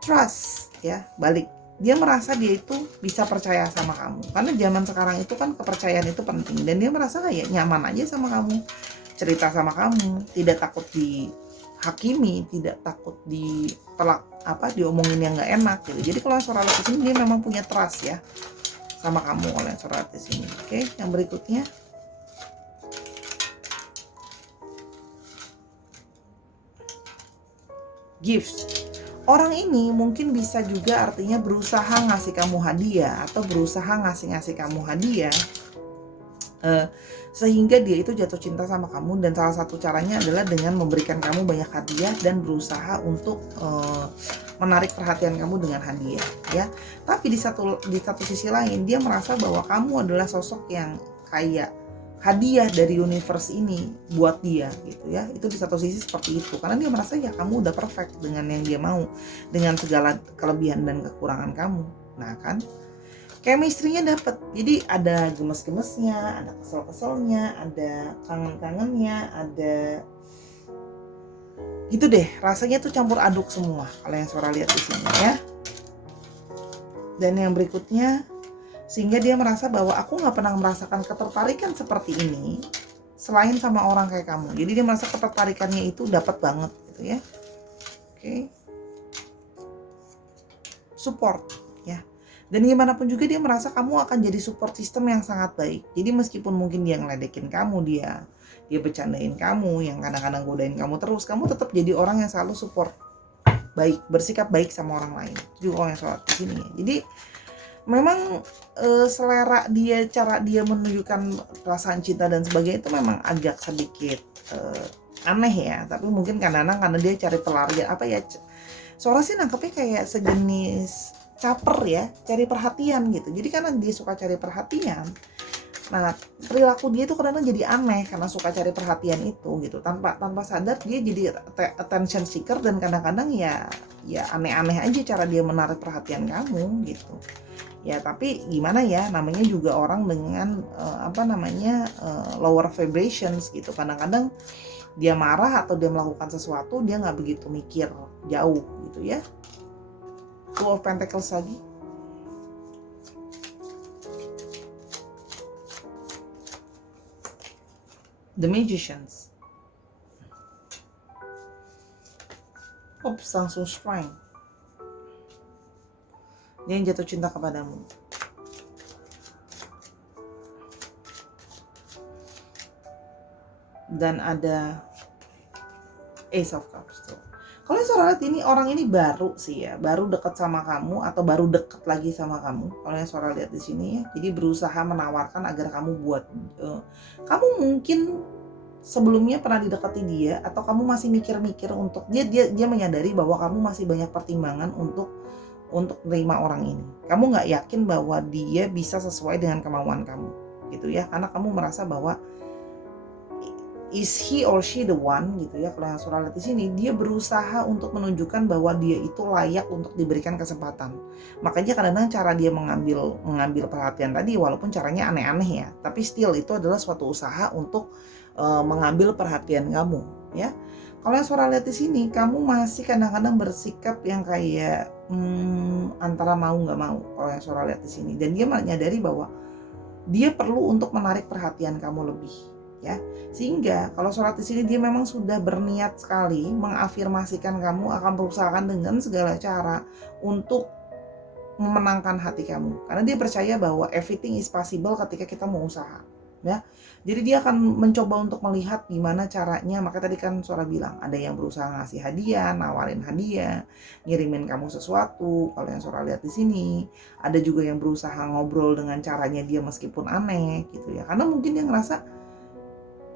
Trust ya, balik. Dia merasa dia itu bisa percaya sama kamu. Karena zaman sekarang itu kan kepercayaan itu penting. Dan dia merasa kayak nyaman aja sama kamu. Cerita sama kamu. Tidak takut dihakimi. Tidak takut diomongin yang gak enak gitu. Jadi kalau Sora lihat di sini dia memang punya trust ya sama kamu oleh Sora lihat di sini. Oke, yang berikutnya. Gifts. Orang ini mungkin bisa juga artinya berusaha ngasih kamu hadiah atau berusaha ngasih kamu hadiah sehingga dia itu jatuh cinta sama kamu, dan salah satu caranya adalah dengan memberikan kamu banyak hadiah dan berusaha untuk menarik perhatian kamu dengan hadiah ya. Tapi di satu sisi lain dia merasa bahwa kamu adalah sosok yang kayak hadiah dari universe ini buat dia gitu ya. Itu di satu sisi seperti itu, karena dia merasa ya kamu udah perfect dengan yang dia mau, dengan segala kelebihan dan kekurangan kamu. Nah kan, chemistry-nya dapet. Jadi ada gemes-gemesnya, ada kesel-keselnya, ada kangen-kangennya, ada gitu deh, rasanya tuh campur aduk semua kalau yang Sora lihat di sini ya. Dan yang berikutnya, sehingga dia merasa bahwa aku nggak pernah merasakan ketertarikan seperti ini selain sama orang kayak kamu. Jadi dia merasa ketertarikannya itu dapat banget gitu ya. Oke. Support ya. Dan gimana pun juga dia merasa kamu akan jadi support system yang sangat baik. Jadi meskipun mungkin dia ngeledekin kamu, dia bercandain kamu, yang kadang-kadang godain kamu terus, kamu tetap jadi orang yang selalu support baik, bersikap baik sama orang lain. Itu juga orang yang sholat di sini ya. Jadi memang selera dia, cara dia menunjukkan perasaan cinta dan sebagainya itu memang agak sedikit aneh ya. Tapi mungkin kadang-kadang karena dia cari pelarian apa ya, Sora sih nangkepnya kayak sejenis caper ya, cari perhatian gitu. Jadi karena dia suka cari perhatian, nah perilaku dia itu kadang-kadang jadi aneh karena suka cari perhatian itu gitu. Tanpa sadar dia jadi attention seeker, dan kadang-kadang ya aneh-aneh aja cara dia menarik perhatian kamu gitu. Ya tapi gimana ya, namanya juga orang dengan lower vibrations gitu. Kadang-kadang dia marah atau dia melakukan sesuatu, dia nggak begitu mikir jauh gitu ya. Two of Pentacles lagi. The Magicians. Oops, langsung strength. Dia yang jatuh cinta kepadamu. Dan ada Ace of Cups tuh. Kalau Sora lihat ini, orang ini baru sih ya, baru dekat sama kamu atau baru dekat lagi sama kamu. Kalau yang Sora lihat di sini ya, jadi berusaha menawarkan agar kamu buat, kamu mungkin sebelumnya pernah didekati dia, atau kamu masih mikir-mikir untuk dia menyadari bahwa kamu masih banyak pertimbangan untuk menerima orang ini. Kamu nggak yakin bahwa dia bisa sesuai dengan kemauan kamu, gitu ya, karena kamu merasa bahwa is he or she the one gitu ya. Kalau yang Sora lihat di sini, dia berusaha untuk menunjukkan bahwa dia itu layak untuk diberikan kesempatan. Makanya kadang-kadang cara dia mengambil perhatian tadi, walaupun caranya aneh-aneh ya, tapi still itu adalah suatu usaha untuk mengambil perhatian kamu ya. Kalau yang Sora lihat di sini, kamu masih kadang-kadang bersikap yang kayak antara mau nggak mau. Kalau yang Sora lihat di sini, dan dia menyadari bahwa dia perlu untuk menarik perhatian kamu lebih ya. Sehingga kalau sholat di sini, dia memang sudah berniat sekali mengafirmasikan kamu, akan berusahakan dengan segala cara untuk memenangkan hati kamu, karena dia percaya bahwa everything is possible ketika kita mau usaha ya. Jadi dia akan mencoba untuk melihat gimana caranya. Maka tadi kan Sora bilang ada yang berusaha ngasih hadiah, nawarin hadiah, ngirimin kamu sesuatu. Kalau yang Sora lihat di sini, ada juga yang berusaha ngobrol dengan caranya dia meskipun aneh gitu ya. Karena mungkin dia ngerasa,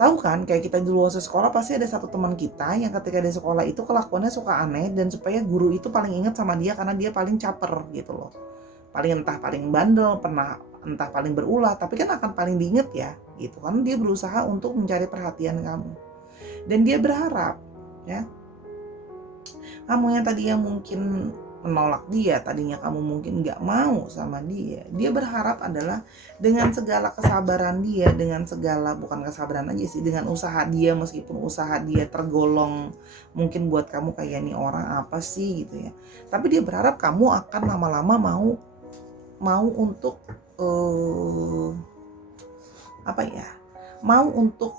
tahu kan, kayak kita dulu waktu sekolah pasti ada satu teman kita yang ketika di sekolah itu kelakuannya suka aneh, dan supaya guru itu paling ingat sama dia karena dia paling caper gitu loh. Entah paling bandel, entah paling berulah, tapi kan akan paling diinget ya gitu. Karena dia berusaha untuk mencari perhatian kamu. Dan dia berharap ya, kamu yang tadi yang mungkin menolak dia, tadinya kamu mungkin nggak mau sama dia, dia berharap adalah dengan segala kesabaran dia, dengan segala, bukan kesabaran aja sih, dengan usaha dia, meskipun usaha dia tergolong mungkin buat kamu kayak nih orang apa sih gitu ya, tapi dia berharap kamu akan lama-lama mau untuk mau untuk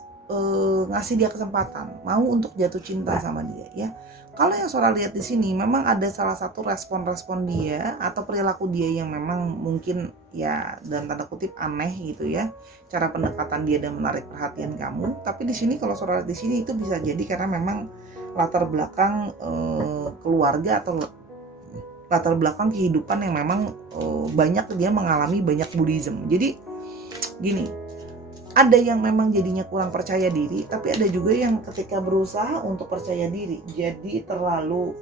ngasih dia kesempatan, mau untuk jatuh cinta sama dia ya. Kalau yang Sora lihat di sini, memang ada salah satu respon dia atau perilaku dia yang memang mungkin ya dalam tanda kutip aneh gitu ya, cara pendekatan dia dan menarik perhatian kamu. Tapi di sini kalau Sora lihat di sini, itu bisa jadi karena memang latar belakang keluarga atau latar belakang kehidupan yang memang banyak dia mengalami banyak Buddhism. Jadi gini, ada yang memang jadinya kurang percaya diri, tapi ada juga yang ketika berusaha untuk percaya diri, jadi terlalu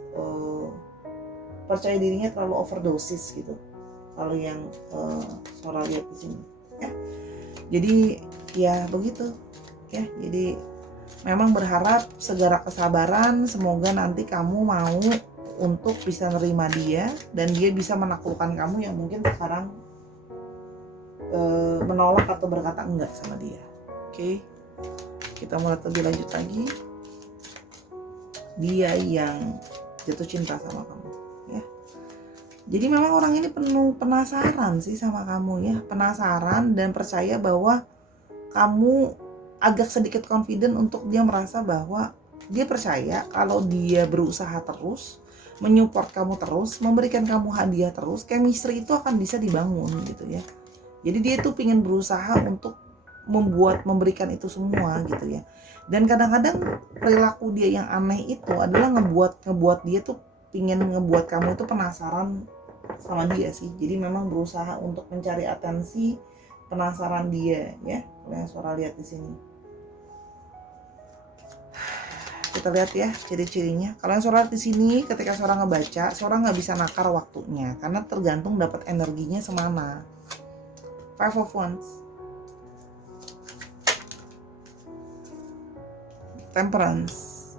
percaya dirinya terlalu overdosis gitu. Kalau yang Sora lihat di sini ya. Jadi ya begitu ya. Jadi memang berharap segala kesabaran, semoga nanti kamu mau untuk bisa nerima dia, dan dia bisa menaklukkan kamu yang mungkin sekarang menolak atau berkata enggak sama dia. Oke, kita mulai lebih lanjut lagi. Dia yang jatuh cinta sama kamu ya. Jadi memang orang ini penuh penasaran sih sama kamu ya, penasaran dan percaya bahwa kamu agak sedikit confident untuk dia merasa bahwa dia percaya kalau dia berusaha terus, menyupport kamu terus, memberikan kamu hadiah terus, chemistry itu akan bisa dibangun gitu ya. Jadi dia tuh pengen berusaha untuk memberikan itu semua gitu ya. Dan kadang-kadang perilaku dia yang aneh itu adalah ngebuat dia tuh pingin ngebuat kamu itu penasaran sama dia sih. Jadi memang berusaha untuk mencari atensi, penasaran dia ya. Kalau yang Sora lihat di sini. Kita lihat ya ciri-cirinya. Kalau yang Sora di sini, ketika Sora ngebaca, Sora nggak bisa nakar waktunya karena tergantung dapat energinya semana. Five of Wands, Temperance,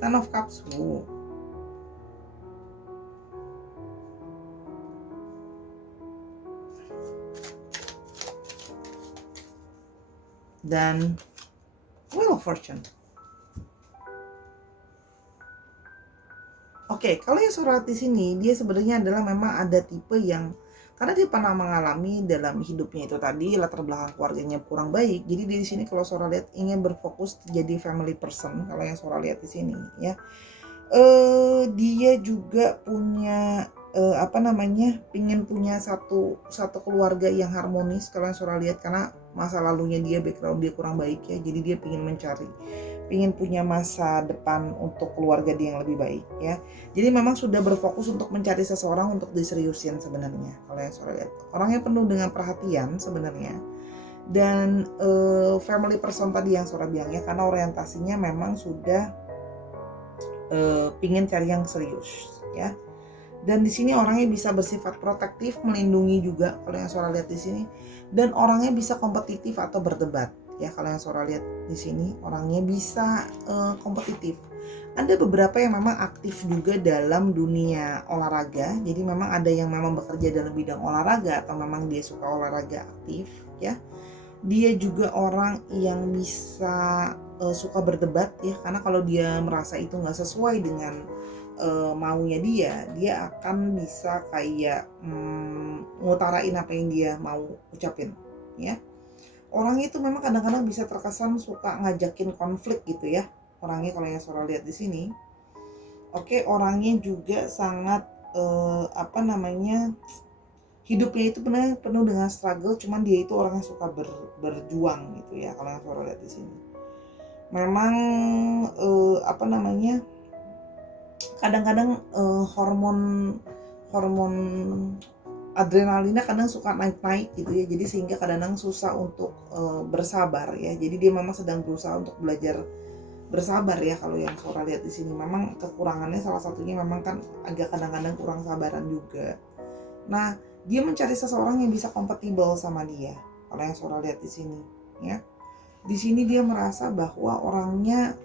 Ten of Cups. Dan Wheel of Fortune. Oke, kalau yang Sora di sini dia sebenarnya adalah memang ada tipe yang karena dia pernah mengalami dalam hidupnya itu tadi latar belakang keluarganya kurang baik. Jadi di sini kalau Sora lihat ingin berfokus jadi family person, kalau yang Sora lihat di sini ya. Dia juga punya pingin punya satu keluarga yang harmonis kalau yang Sora lihat, karena masa lalunya dia, background dia kurang baik ya. Jadi dia pingin punya masa depan untuk keluarga dia yang lebih baik ya. Jadi memang sudah berfokus untuk mencari seseorang untuk diseriusin sebenarnya. Kalau yang Sora lihat, orangnya penuh dengan perhatian sebenarnya. Dan family person tadi yang Sora bilang ya, karena orientasinya memang sudah pingin cari yang serius ya. Dan di sini orangnya bisa bersifat protektif, melindungi juga kalau yang Sora lihat di sini. Dan orangnya bisa kompetitif atau berdebat ya. Kalau yang Sora lihat di sini orangnya bisa kompetitif. Ada beberapa yang memang aktif juga dalam dunia olahraga. Jadi memang ada yang memang bekerja dalam bidang olahraga atau memang dia suka olahraga aktif ya. Dia juga orang yang bisa suka berdebat ya, karena kalau dia merasa itu nggak sesuai dengan maunya dia akan bisa kayak ngutarain apa yang dia mau ucapin ya. Orangnya itu memang kadang-kadang bisa terkesan suka ngajakin konflik gitu ya orangnya kalau yang Sora lihat di sini. Oke, orangnya juga sangat hidupnya itu penuh dengan struggle, cuman dia itu orangnya suka berjuang gitu ya kalau yang Sora lihat di sini. Memang kadang-kadang hormon adrenalinnya kadang suka naik-naik gitu ya, jadi sehingga kadang-kadang susah untuk bersabar ya. Jadi dia memang sedang berusaha untuk belajar bersabar ya kalau yang Sora lihat di sini. Memang kekurangannya salah satunya memang kan agak kadang-kadang kurang sabaran juga. Nah, dia mencari seseorang yang bisa kompatibel sama dia kalau yang Sora lihat di sini ya. Di sini dia merasa bahwa orangnya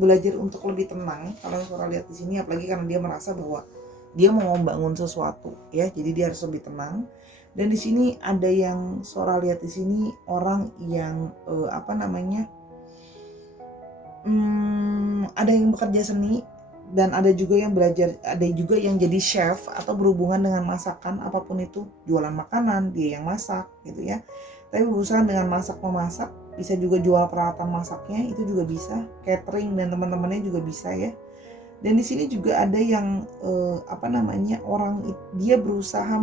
belajar untuk lebih tenang kalau yang Sora lihat di sini, apalagi karena dia merasa bahwa dia mau membangun sesuatu ya, jadi dia harus lebih tenang. Dan di sini ada yang Sora lihat di sini orang yang ada yang bekerja seni dan ada juga yang belajar, ada juga yang jadi chef atau berhubungan dengan masakan apapun itu, jualan makanan dia yang masak gitu ya. Tapi berusaha dengan memasak, bisa juga jual peralatan masaknya, itu juga bisa, catering dan teman-temannya juga bisa ya. Dan di sini juga ada yang dia berusaha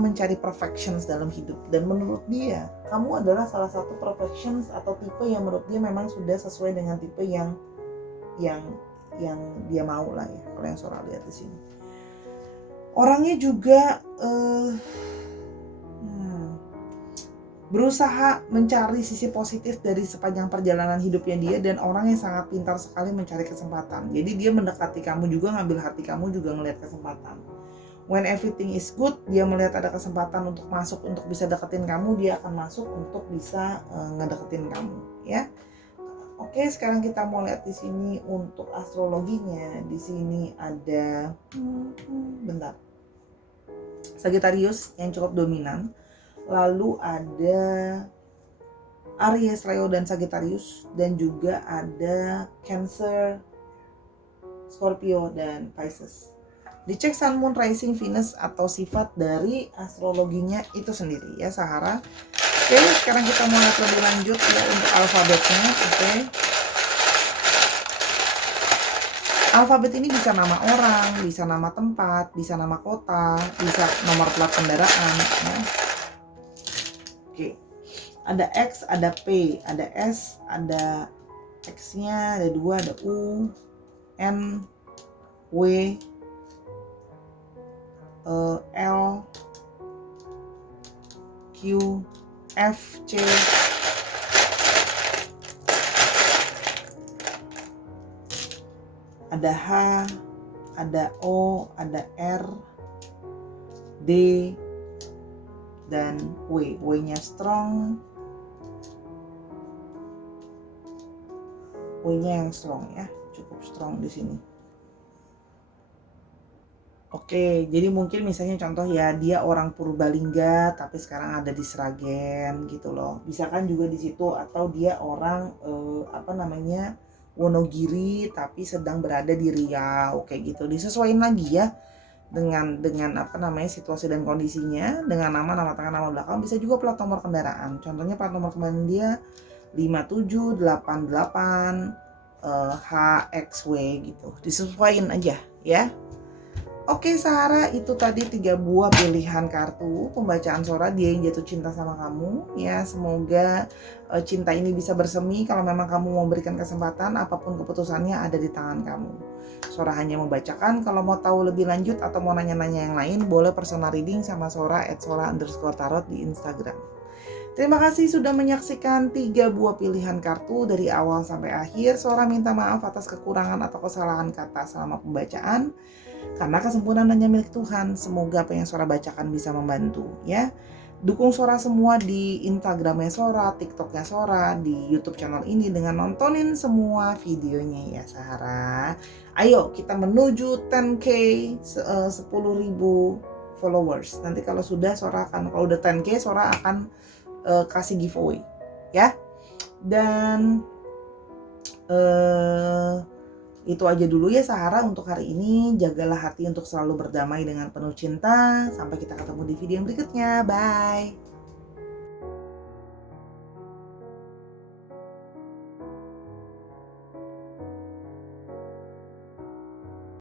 mencari perfections dalam hidup. Dan menurut dia, kamu adalah salah satu perfections atau tipe yang menurut dia memang sudah sesuai dengan tipe yang dia mau lah ya. Kalau yang Sora lihat di sini, orangnya juga berusaha mencari sisi positif dari sepanjang perjalanan hidupnya dia, dan orang yang sangat pintar sekali mencari kesempatan. Jadi dia mendekati kamu juga, ngambil hati kamu juga, ngelihat kesempatan. When everything is good, dia melihat ada kesempatan untuk masuk, untuk bisa deketin kamu, dia akan masuk untuk bisa ngedeketin kamu ya. Oke, sekarang kita mau lihat di sini untuk astrologinya. Di sini ada Sagittarius yang cukup dominan. Lalu ada Aries, Leo, dan Sagittarius, dan juga ada Cancer, Scorpio, dan Pisces. Dicek Sun, Moon, Rising, Venus atau sifat dari astrologinya itu sendiri ya, Sahara. Oke, sekarang kita mau lihat lebih lanjut ya untuk alfabetnya. Oke. Alfabet ini bisa nama orang, bisa nama tempat, bisa nama kota, bisa nomor plat kendaraan ya. Ada X, ada P, ada S, ada X-nya, ada 2, ada U, N, W, L, Q, F, C, ada H, ada O, ada R, D, dan W. W-nya strong. W-nya yang strong ya, cukup strong di sini. Oke, jadi mungkin misalnya contoh ya, dia orang Purbalingga tapi sekarang ada di Sragen gitu loh. Bisa kan juga di situ, atau dia orang Wonogiri tapi sedang berada di Riau kayak gitu. Disesuaikan lagi ya dengan situasi dan kondisinya, dengan nama tengah, nama belakang, bisa juga plat nomor kendaraan. Contohnya plat nomor kendaraan dia 5788 HXW gitu. Disesuaikan aja ya. Oke Sarah, itu tadi 3 buah pilihan kartu pembacaan Sora, dia yang jatuh cinta sama kamu ya. Semoga cinta ini bisa bersemi. Kalau memang kamu mau berikan kesempatan, apapun keputusannya ada di tangan kamu. Sora hanya membacakan. Kalau mau tahu lebih lanjut atau mau nanya-nanya yang lain, boleh personal reading sama Sora @sora_tarot di Instagram. Terima kasih sudah menyaksikan 3 buah pilihan kartu dari awal sampai akhir. Sora minta maaf atas kekurangan atau kesalahan kata selama pembacaan, karena kesempurnaan hanya milik Tuhan. Semoga apa yang Sora bacakan bisa membantu ya. Dukung Sora semua di Instagramnya Sora, TikToknya Sora, di YouTube channel ini dengan nontonin semua videonya ya Sarah. Ayo kita menuju 10k, 10.000 followers. Nanti kalau udah 10k Sora akan kasih giveaway ya. Dan itu aja dulu ya Sahara untuk hari ini. Jagalah hati untuk selalu berdamai dengan penuh cinta. Sampai kita ketemu di video yang berikutnya. Bye.